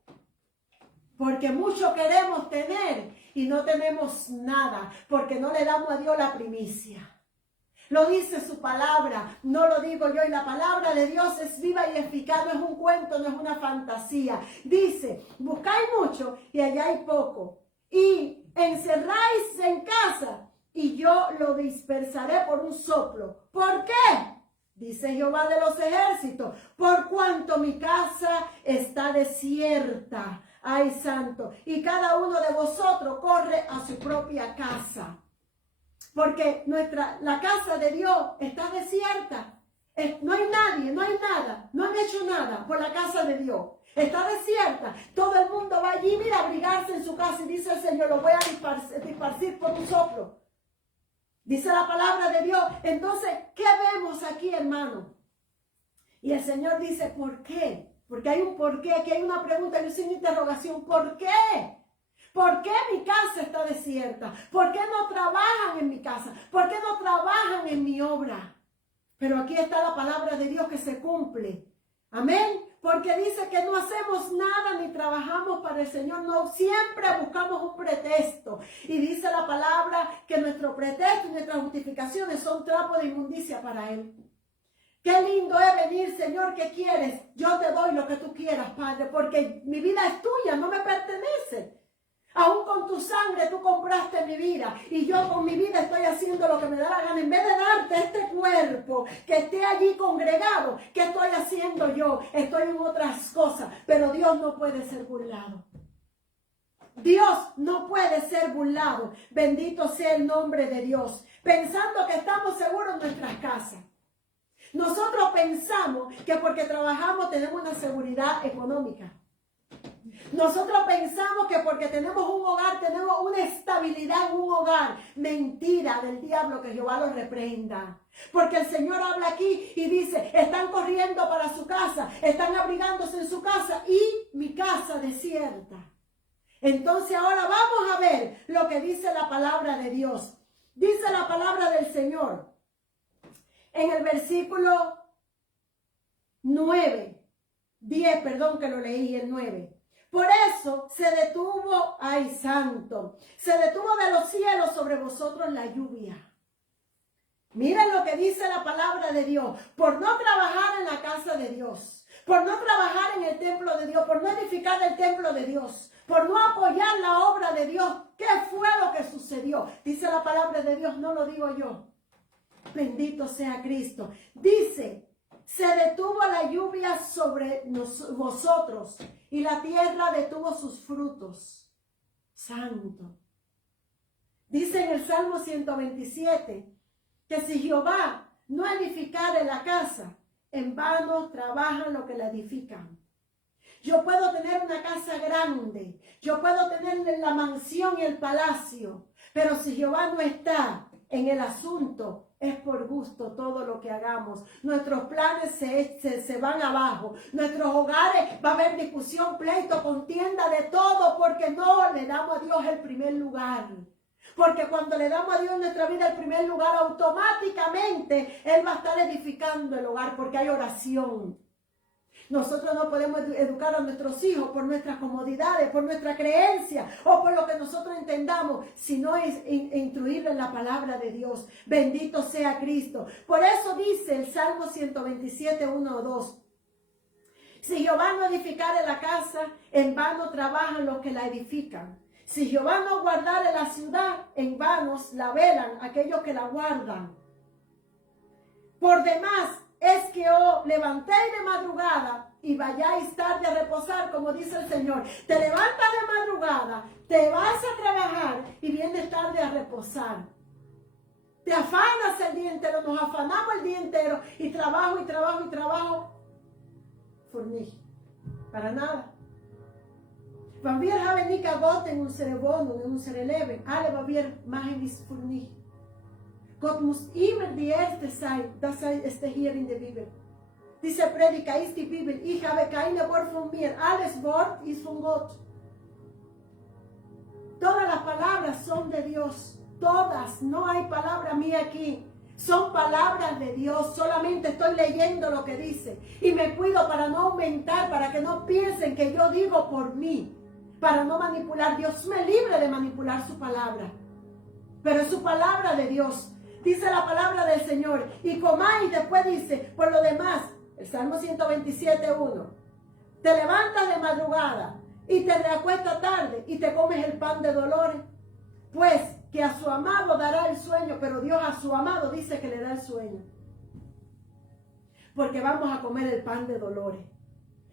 Porque mucho queremos tener y no tenemos nada. Porque no le damos a Dios la primicia. Lo dice su palabra, no lo digo yo. Y la palabra de Dios es viva y eficaz. No es un cuento, no es una fantasía. Dice, buscáis mucho y allá hay poco. Y encerráis en casa y yo lo dispersaré por un soplo. ¿Por qué? Dice Jehová de los ejércitos, por cuanto mi casa está desierta. Ay, santo. Y cada uno de vosotros corre a su propia casa. Porque la casa de Dios está desierta. No hay nadie, no hay nada. No han hecho nada por la casa de Dios. Está desierta. Todo el mundo va allí, mira, a abrigarse en su casa. Y dice el Señor, lo voy a disparcir por un soplo. Dice la palabra de Dios. Entonces, ¿qué vemos aquí, hermano? Y el Señor dice, ¿por qué? Porque hay un por qué, aquí hay una pregunta, hay una interrogación. ¿Por qué? ¿Por qué mi casa está desierta? ¿Por qué no trabajan en mi casa? ¿Por qué no trabajan en mi obra? Pero aquí está la palabra de Dios que se cumple. Amén. Porque dice que no hacemos nada ni trabajamos para el Señor. No, siempre buscamos un pretexto. Y dice la palabra que nuestro pretexto y nuestras justificaciones son trapos de inmundicia para Él. Qué lindo es venir, Señor, ¿qué quieres? Yo te doy lo que tú quieras, Padre, porque mi vida es tuya, no me pertenece. Aún con tu sangre tú compraste mi vida y yo con mi vida estoy haciendo lo que me da la gana. En vez de darte este cuerpo que esté allí congregado, ¿qué estoy haciendo yo? Estoy en otras cosas, pero Dios no puede ser burlado. Dios no puede ser burlado. Bendito sea el nombre de Dios. Pensando que estamos seguros en nuestras casas. Nosotros pensamos que porque trabajamos tenemos una seguridad económica. Nosotros pensamos que porque tenemos un hogar, tenemos una estabilidad en un hogar. Mentira del diablo, que Jehová lo reprenda. Porque el Señor habla aquí y dice, están corriendo para su casa, están abrigándose en su casa y mi casa desierta. Entonces ahora vamos a ver lo que dice la palabra de Dios. Dice la palabra del Señor en el versículo 10, que lo leí el 9. Por eso se detuvo, ay santo, se detuvo de los cielos sobre vosotros la lluvia. Miren lo que dice la palabra de Dios. Por no trabajar en la casa de Dios, por no trabajar en el templo de Dios, por no edificar el templo de Dios, por no apoyar la obra de Dios. ¿Qué fue lo que sucedió? Dice la palabra de Dios, no lo digo yo. Bendito sea Cristo. Dice, se detuvo la lluvia sobre vosotros y la tierra detuvo sus frutos. Santo. Dice en el Salmo 127 que si Jehová no edificare la casa, en vano trabajan los que la edifican. Yo puedo tener una casa grande, yo puedo tener la mansión y el palacio, pero si Jehová no está en el asunto, es por gusto todo lo que hagamos. Nuestros planes se van abajo. Nuestros hogares va a haber discusión, pleito, contienda, de todo, porque no le damos a Dios el primer lugar. Porque cuando le damos a Dios en nuestra vida el primer lugar, automáticamente Él va a estar edificando el hogar, porque hay oración. Nosotros no podemos educar a nuestros hijos por nuestras comodidades, por nuestra creencia o por lo que nosotros entendamos, sino es instruirlo en la palabra de Dios. Bendito sea Cristo. Por eso dice el Salmo 127, 1 o 2. Si Jehová no edificare la casa, en vano trabajan los que la edifican. Si Jehová no guardare la ciudad, en vanos la velan aquellos que la guardan. Por demás, es que os levantéis de madrugada y vayáis tarde a reposar, como dice el Señor. Te levantas de madrugada, te vas a trabajar y vienes tarde a reposar. Te afanas el día entero, nos afanamos el día entero y trabajo y trabajo y trabajo. Fornig, para nada. Van wir haben nicht Gott in unsere Wohnung, in unser Leben. Alle, was wir machen, ist fornig. Gott muss immer die Erste sein. Das ist hier in der Bibel. Diese Prediger ist die Bibel. Ich habe keine Wort von mir. Alles Wort ist von Gott. Todas las palabras son de Dios. Todas. No hay palabra mía aquí. Son palabras de Dios. Solamente estoy leyendo lo que dice. Y me cuido para no aumentar, para que no piensen que yo digo por mí. Para no manipular. Dios me libre de manipular su palabra. Pero es su palabra de Dios. Dice la palabra del Señor. Y comáis, después dice, por lo demás, el Salmo 127:1. Te levantas de madrugada y te reacuestas tarde y te comes el pan de dolores. Pues que a su amado dará el sueño, pero Dios a su amado dice que le da el sueño. Porque vamos a comer el pan de dolores.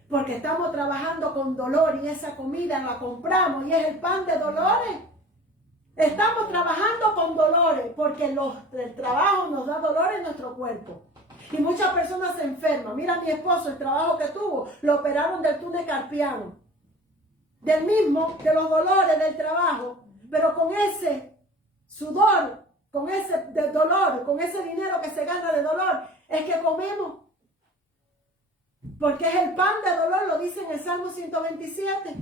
Porque estamos trabajando con dolor y esa comida la compramos y es el pan de dolores. Estamos trabajando con dolores porque el trabajo nos da dolor en nuestro cuerpo. Y muchas personas se enferman. Mira a mi esposo, el trabajo que tuvo, lo operaron del túnel carpiano. Del mismo, de los dolores del trabajo, pero con ese sudor, con ese dolor, con ese dinero que se gana de dolor, es que comemos. Porque es el pan de dolor, lo dice en el Salmo 127.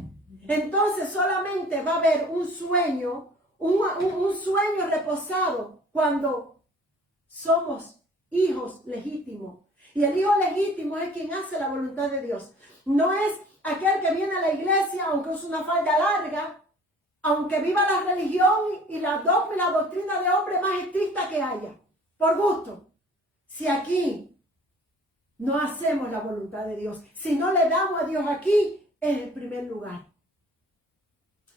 Entonces solamente va a haber un sueño, un sueño reposado cuando somos hijos legítimos. Y el hijo legítimo es quien hace la voluntad de Dios. No es aquel que viene a la iglesia, aunque use una falda larga, aunque viva la religión y la dogma y la doctrina de hombre más estricta que haya, por gusto. Si aquí no hacemos la voluntad de Dios, si no le damos a Dios aquí, es el primer lugar.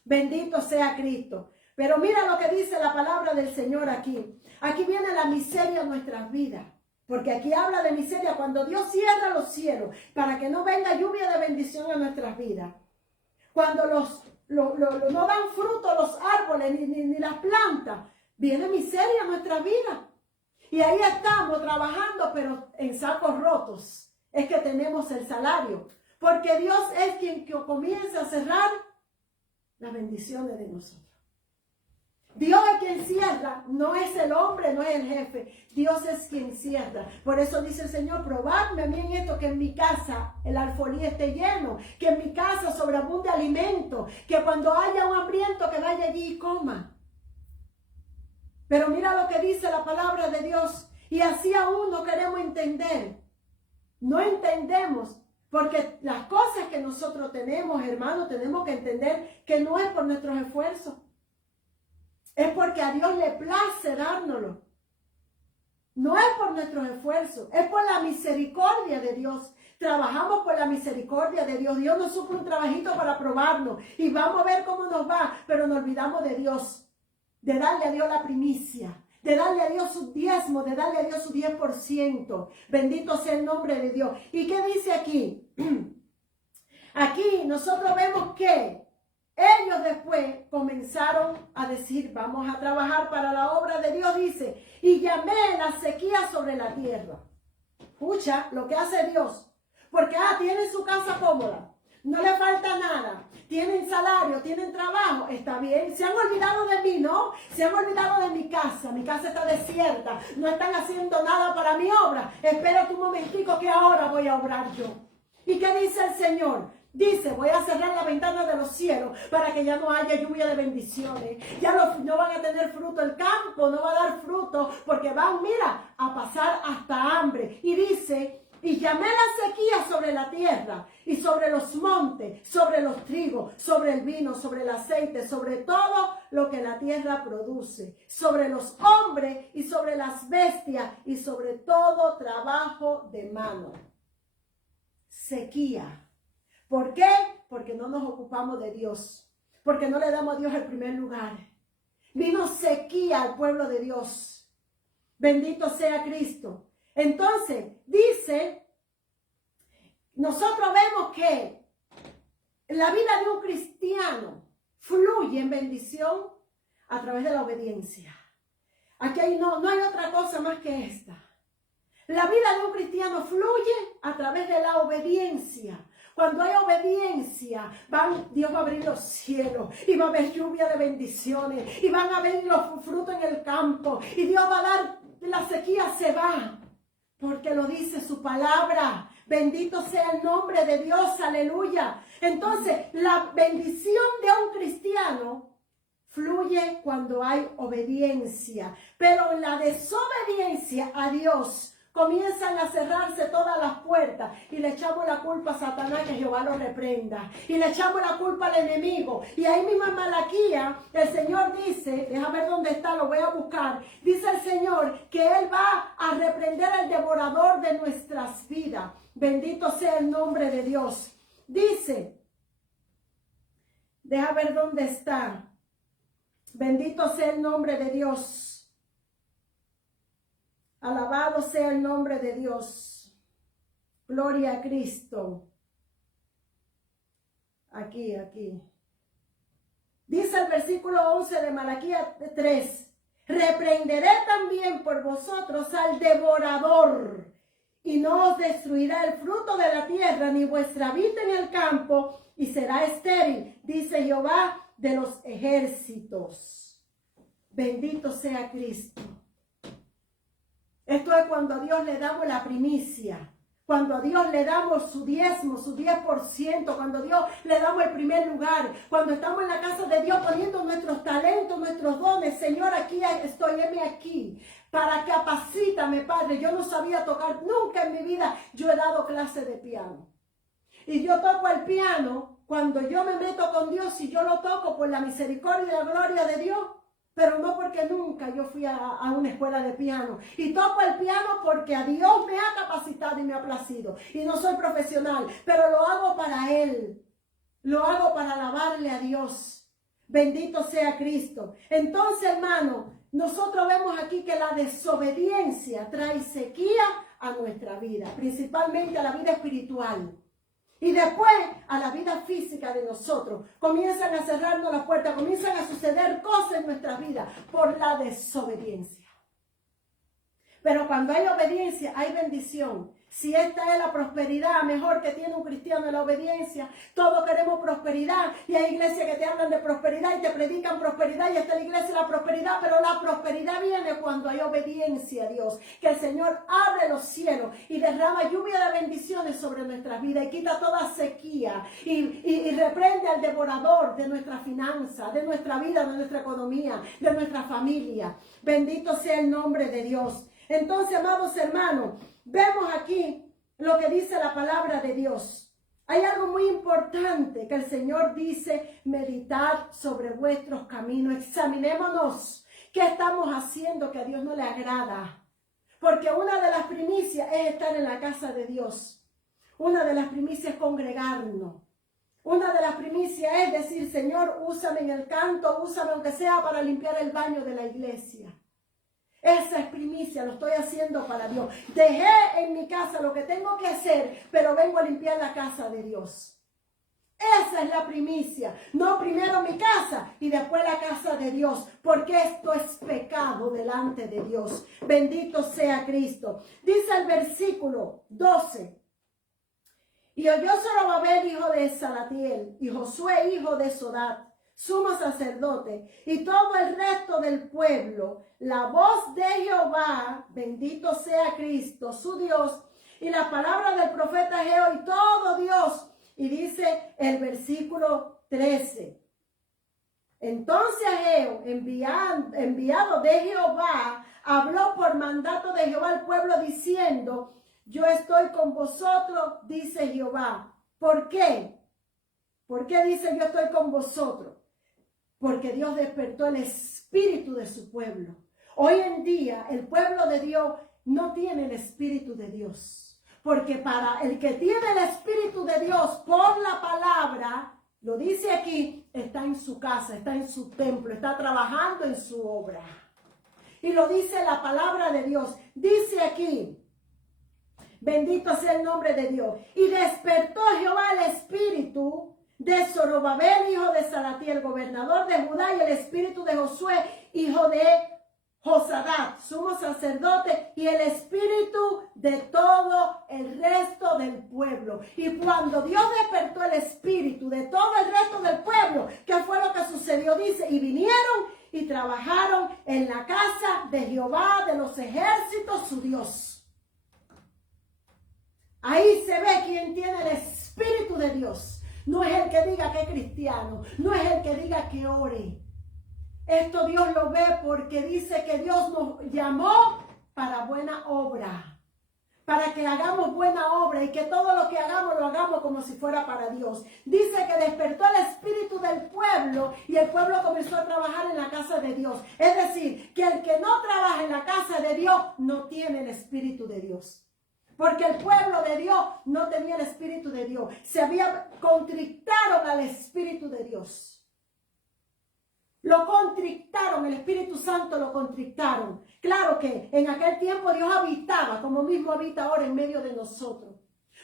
Bendito sea Cristo. Pero mira lo que dice la palabra del Señor aquí. Aquí viene la miseria en nuestras vidas. Porque aquí habla de miseria cuando Dios cierra los cielos para que no venga lluvia de bendición a nuestras vidas. Cuando no dan fruto los árboles ni las plantas, viene miseria a nuestras vidas. Y ahí estamos trabajando, pero en sacos rotos. Es que tenemos el salario. Porque Dios es quien comienza a cerrar las bendiciones de nosotros. Dios es quien cierra, no es el hombre, no es el jefe. Dios es quien cierra. Por eso dice el Señor, probadme a mí en esto, que en mi casa el alfolí esté lleno, que en mi casa sobreabunde alimento, que cuando haya un hambriento que vaya allí y coma. Pero mira lo que dice la palabra de Dios. Y así aún no queremos entender. No entendemos. Porque las cosas que nosotros tenemos, hermanos, tenemos que entender que no es por nuestros esfuerzos. Es porque a Dios le place dárnoslo. No es por nuestros esfuerzos, es por la misericordia de Dios. Trabajamos por la misericordia de Dios. Dios nos suple un trabajito para probarnos y vamos a ver cómo nos va, pero nos olvidamos de Dios, de darle a Dios la primicia, de darle a Dios su diezmo, de darle a Dios su 10%. Bendito sea el nombre de Dios. ¿Y qué dice aquí? Aquí nosotros vemos que ellos después comenzaron a decir, vamos a trabajar para la obra de Dios, dice, y llamé la sequía sobre la tierra. Escucha lo que hace Dios. Porque, tienen su casa cómoda. No le falta nada. Tienen salario, tienen trabajo. Está bien. Se han olvidado de mí, ¿no? Se han olvidado de mi casa. Mi casa está desierta. No están haciendo nada para mi obra. Espérate un momentico que ahora voy a obrar yo. ¿Y qué dice el Señor? Dice, voy a cerrar la ventana de los cielos para que ya no haya lluvia de bendiciones. Ya no van a tener fruto. El campo no va a dar fruto porque van, mira, a pasar hasta hambre. Y dice... Y llamé la sequía sobre la tierra y sobre los montes, sobre los trigos, sobre el vino, sobre el aceite, sobre todo lo que la tierra produce, sobre los hombres y sobre las bestias y sobre todo trabajo de mano. Sequía. ¿Por qué? Porque no nos ocupamos de Dios, porque no le damos a Dios el primer lugar. Vino sequía al pueblo de Dios. Bendito sea Cristo. Entonces, dice, nosotros vemos que la vida de un cristiano fluye en bendición a través de la obediencia. Aquí no hay otra cosa más que esta. La vida de un cristiano fluye a través de la obediencia. Cuando hay obediencia, Dios va a abrir los cielos y va a haber lluvia de bendiciones y van a haber los frutos en el campo y Dios va a dar, la sequía se va. Porque lo dice su palabra. Bendito sea el nombre de Dios. Aleluya. Entonces, la bendición de un cristiano fluye cuando hay obediencia. Pero en la desobediencia a Dios comienzan a cerrarse todas las puertas y le echamos la culpa a Satanás, que Jehová lo reprenda, y le echamos la culpa al enemigo. Y ahí mismo en Malaquía el Señor dice, déjame ver dónde está, lo voy a buscar, dice el Señor que Él va a reprender al devorador de nuestras vidas. Bendito sea el nombre de Dios. Dice, déjame ver dónde está, bendito sea el nombre de Dios. Alabado sea el nombre de Dios. Gloria a Cristo. Aquí. Dice el versículo 11 de Malaquías 3. Reprenderé también por vosotros al devorador, y no os destruirá el fruto de la tierra, ni vuestra vid en el campo, y será estéril, dice Jehová de los ejércitos. Bendito sea Cristo. Esto es cuando a Dios le damos la primicia, cuando a Dios le damos su diezmo, su 10%, cuando a Dios le damos el primer lugar, cuando estamos en la casa de Dios poniendo nuestros talentos, nuestros dones. Señor, aquí estoy, heme aquí, para capacítame, Padre. Yo no sabía tocar, nunca en mi vida yo he dado clase de piano. Y yo toco el piano cuando yo me meto con Dios, y yo lo toco por la misericordia y la gloria de Dios. Pero no porque nunca yo fui a una escuela de piano. Y toco el piano porque a Dios me ha capacitado y me ha placido. Y no soy profesional, pero lo hago para Él. Lo hago para alabarle a Dios. Bendito sea Cristo. Entonces, hermano, nosotros vemos aquí que la desobediencia trae sequía a nuestra vida. Principalmente a la vida espiritual. Y después a la vida física de nosotros. Comienzan a cerrarnos las puertas, comienzan a suceder cosas en nuestras vidas por la desobediencia. Pero cuando hay obediencia, hay bendición. Si esta es la prosperidad mejor que tiene un cristiano, en la obediencia, todos queremos prosperidad. Y hay iglesias que te hablan de prosperidad y te predican prosperidad, y esta es la iglesia de la prosperidad, pero la prosperidad viene cuando hay obediencia a Dios. Que el Señor abre los cielos y derrama lluvia de bendiciones sobre nuestras vidas y quita toda sequía y reprende al devorador de nuestra finanza, de nuestra vida, de nuestra economía, de nuestra familia. Bendito sea el nombre de Dios. Entonces, amados hermanos, vemos aquí lo que dice la palabra de Dios. Hay algo muy importante que el Señor dice: meditad sobre vuestros caminos. Examinémonos qué estamos haciendo que a Dios no le agrada. Porque una de las primicias es estar en la casa de Dios. Una de las primicias es congregarnos. Una de las primicias es decir: Señor, úsame en el canto, úsame aunque sea para limpiar el baño de la iglesia. Esa es primicia, lo estoy haciendo para Dios. Dejé en mi casa lo que tengo que hacer, pero vengo a limpiar la casa de Dios. Esa es la primicia. No primero mi casa y después la casa de Dios, porque esto es pecado delante de Dios. Bendito sea Cristo. Dice el versículo 12. Y oyó Zorobabel, hijo de Salatiel, y Josué, hijo de Sodat, sumo sacerdote, y todo el resto del pueblo, la voz de Jehová, bendito sea Cristo, su Dios, y la palabra del profeta Ageo, y todo Dios. Y dice el versículo 13. Entonces Ageo, enviado de Jehová, habló por mandato de Jehová al pueblo diciendo: yo estoy con vosotros, dice Jehová. ¿Por qué? ¿Por qué dice yo estoy con vosotros? Porque Dios despertó el espíritu de su pueblo. Hoy en día el pueblo de Dios no tiene el espíritu de Dios. Porque para el que tiene el espíritu de Dios por la palabra, lo dice aquí, está en su casa, está en su templo, está trabajando en su obra. Y lo dice la palabra de Dios. Dice aquí, bendito sea el nombre de Dios. Y despertó Jehová el espíritu de Zorobabel, hijo de Salatiel, gobernador de Judá, y el espíritu de Josué, hijo de Josadat, sumo sacerdote, y el espíritu de todo el resto del pueblo. Y cuando Dios despertó el espíritu de todo el resto del pueblo, ¿qué fue lo que sucedió? Dice, y vinieron y trabajaron en la casa de Jehová de los ejércitos, su Dios. Ahí se ve quién tiene el espíritu de Dios. No es el que diga que es cristiano, no es el que diga que ore. Esto Dios lo ve porque dice que Dios nos llamó para buena obra, para que hagamos buena obra y que todo lo que hagamos lo hagamos como si fuera para Dios. Dice que despertó el espíritu del pueblo y el pueblo comenzó a trabajar en la casa de Dios. Es decir, que el que no trabaja en la casa de Dios no tiene el espíritu de Dios. Porque el pueblo de Dios no tenía el espíritu de Dios. Contrictaron al espíritu de Dios. Lo contrictaron, el Espíritu Santo lo contrictaron. Claro que en aquel tiempo Dios habitaba, como mismo habita ahora en medio de nosotros.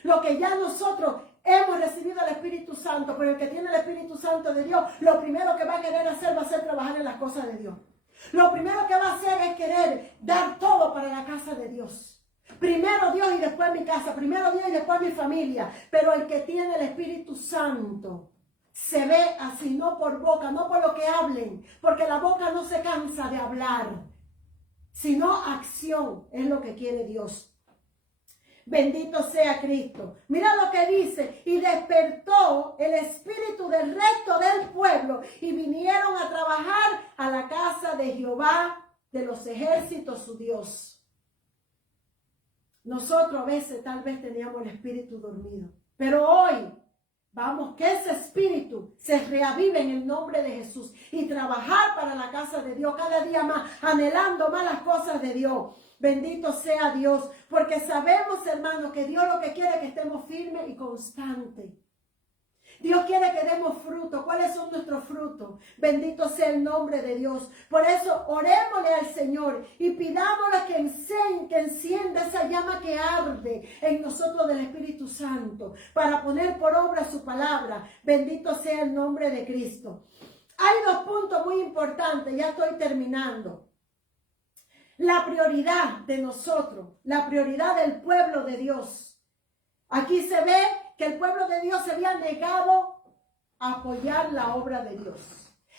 Lo que ya nosotros hemos recibido el Espíritu Santo, pero el que tiene el Espíritu Santo de Dios, lo primero que va a querer hacer va a ser trabajar en las cosas de Dios. Lo primero que va a hacer es querer dar todo para la casa de Dios. Primero Dios y después mi casa, primero Dios y después mi familia. Pero el que tiene el Espíritu Santo se ve así, no por boca, no por lo que hablen, porque la boca no se cansa de hablar, sino acción es lo que quiere Dios. Bendito sea Cristo. Mira lo que dice, y despertó el espíritu del resto del pueblo y vinieron a trabajar a la casa de Jehová de los ejércitos, su Dios. Nosotros a veces tal vez teníamos el espíritu dormido, pero hoy vamos, que ese espíritu se reavive en el nombre de Jesús y trabajar para la casa de Dios cada día más, anhelando más las cosas de Dios. Bendito sea Dios, porque sabemos, hermanos, que Dios lo que quiere es que estemos firmes y constantes. Dios quiere que demos fruto. ¿Cuáles son nuestros frutos? Bendito sea el nombre de Dios. Por eso orémosle al Señor y pidámosle que encienda esa llama que arde en nosotros del Espíritu Santo para poner por obra su palabra. Bendito sea el nombre de Cristo. Hay dos puntos muy importantes, ya estoy terminando. La prioridad de nosotros, la prioridad del pueblo de Dios. Aquí se ve que el pueblo de Dios se había negado a apoyar la obra de Dios.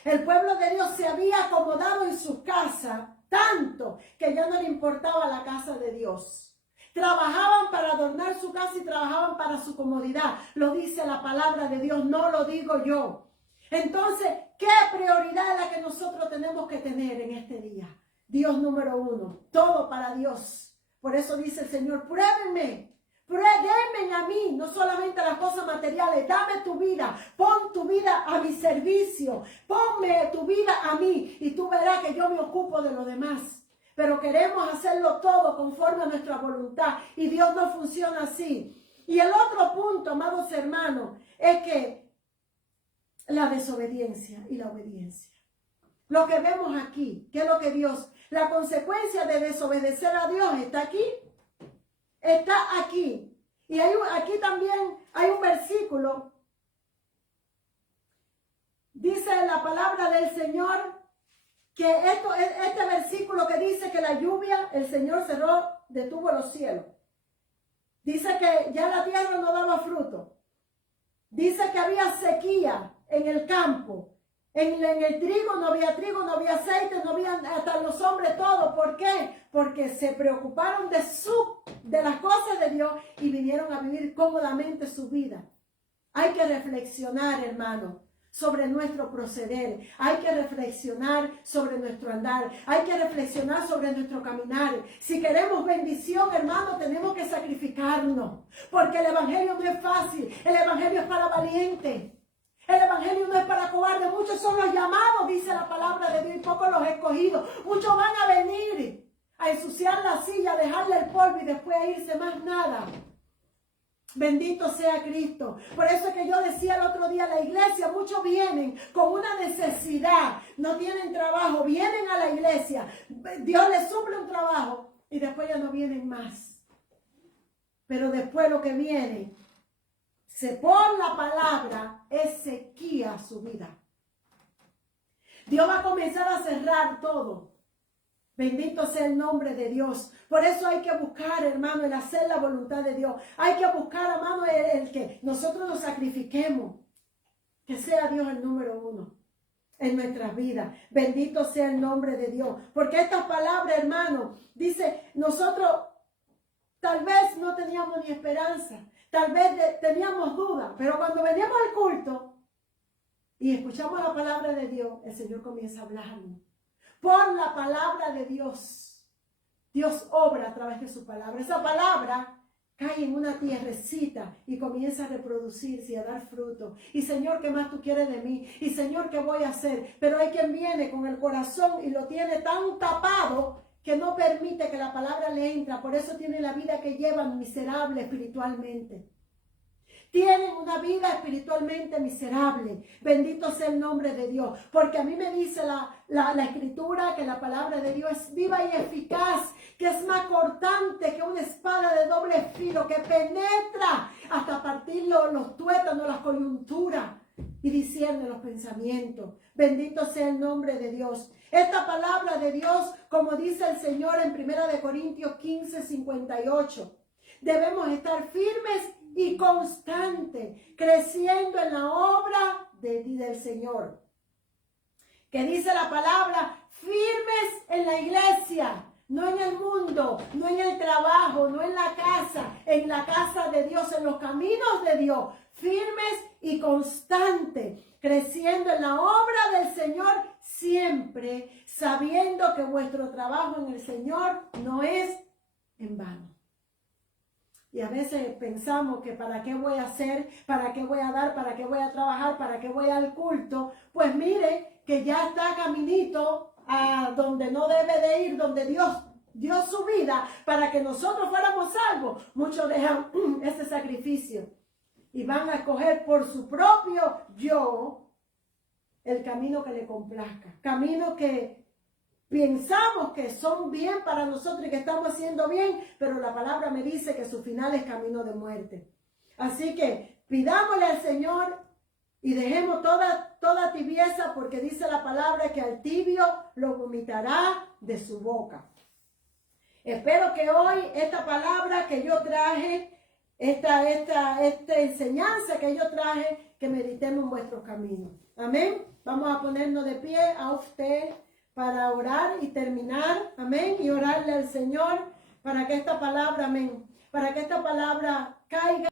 El pueblo de Dios se había acomodado en su casa tanto que ya no le importaba la casa de Dios. Trabajaban para adornar su casa y trabajaban para su comodidad. Lo dice la palabra de Dios, no lo digo yo. Entonces, ¿qué prioridad es la que nosotros tenemos que tener en este día? Dios número uno, todo para Dios. Por eso dice el Señor, pruébenme. Denme a mí, no solamente las cosas materiales, dame tu vida, pon tu vida a mi servicio, ponme tu vida a mí y tú verás que yo me ocupo de lo demás. Pero queremos hacerlo todo conforme a nuestra voluntad y Dios no funciona así. Y el otro punto, amados hermanos, es que la desobediencia y la obediencia. Lo que vemos aquí, ¿qué es lo que Dios? La consecuencia de desobedecer a Dios está aquí. Está aquí. Y aquí también hay un versículo dice la palabra del Señor que este versículo que dice que la lluvia, el Señor detuvo los cielos. Dice que ya la tierra no daba fruto. Dice que había sequía en el campo. En el trigo, no había aceite, no había hasta los hombres todo. ¿Por qué? Porque se preocuparon de las cosas de Dios y vinieron a vivir cómodamente su vida. Hay que reflexionar, hermano, sobre nuestro proceder. Hay que reflexionar sobre nuestro andar. Hay que reflexionar sobre nuestro caminar. Si queremos bendición, hermano, tenemos que sacrificarnos. Porque el evangelio no es fácil. El evangelio es para valientes. El evangelio no es para cobardes. Muchos son los llamados, dice la palabra de Dios, y pocos los escogidos. Muchos van a venir a ensuciar la silla, a dejarle el polvo y después a irse, más nada. Bendito sea Cristo. Por eso es que yo decía el otro día, la iglesia, muchos vienen con una necesidad, no tienen trabajo, vienen a la iglesia, Dios les suple un trabajo y después ya no vienen más. Pero después lo que viene, por la palabra, es sequía su vida. Dios va a comenzar a cerrar todo. Bendito sea el nombre de Dios. Por eso hay que buscar, hermano, el hacer la voluntad de Dios. Hay que buscar, hermano, el que nosotros nos sacrifiquemos. Que sea Dios el número uno en nuestras vidas. Bendito sea el nombre de Dios. Porque estas palabras, hermano, dice, nosotros tal vez no teníamos ni esperanza. Tal vez teníamos dudas. Pero cuando veníamos al culto y escuchamos la palabra de Dios, el Señor comienza a hablarnos. Por la palabra de Dios. Dios obra a través de su palabra. Esa palabra cae en una tierrecita y comienza a reproducirse y a dar fruto. Y Señor, ¿qué más tú quieres de mí? Y Señor, ¿qué voy a hacer? Pero hay quien viene con el corazón y lo tiene tan tapado que no permite que la palabra le entre. Por eso tiene la vida que llevan miserable espiritualmente. Tienen una vida espiritualmente miserable. Bendito sea el nombre de Dios. Porque a mí me dice la Escritura que la palabra de Dios es viva y eficaz, que es más cortante que una espada de doble filo, que penetra hasta partir los tuétanos, las coyunturas y discierne los pensamientos. Bendito sea el nombre de Dios. Esta palabra de Dios, como dice el Señor en 1 Corintios 15:58, debemos estar firmes y constante, creciendo en la obra del Señor. Que dice la palabra, firmes en la iglesia, no en el mundo, no en el trabajo, no en la casa de Dios, en los caminos de Dios, firmes y constantes, creciendo en la obra del Señor siempre, sabiendo que vuestro trabajo en el Señor no es en vano. Y a veces pensamos que para qué voy a hacer, para qué voy a dar, para qué voy a trabajar, para qué voy al culto. Pues mire que ya está caminito a donde no debe de ir, donde Dios dio su vida para que nosotros fuéramos salvos. Muchos dejan ese sacrificio y van a escoger por su propio yo el camino que le complazca. Camino que pensamos que son bien para nosotros y que estamos haciendo bien, pero la palabra me dice que su final es camino de muerte. Así que pidámosle al Señor y dejemos toda tibieza, porque dice la palabra que al tibio lo vomitará de su boca. Espero que hoy esta palabra que yo traje, esta enseñanza que yo traje, que meditemos en vuestros caminos. Amén. Vamos a ponernos de pie a usted para orar y terminar, amén, y orarle al Señor para que esta palabra, amén, para que esta palabra caiga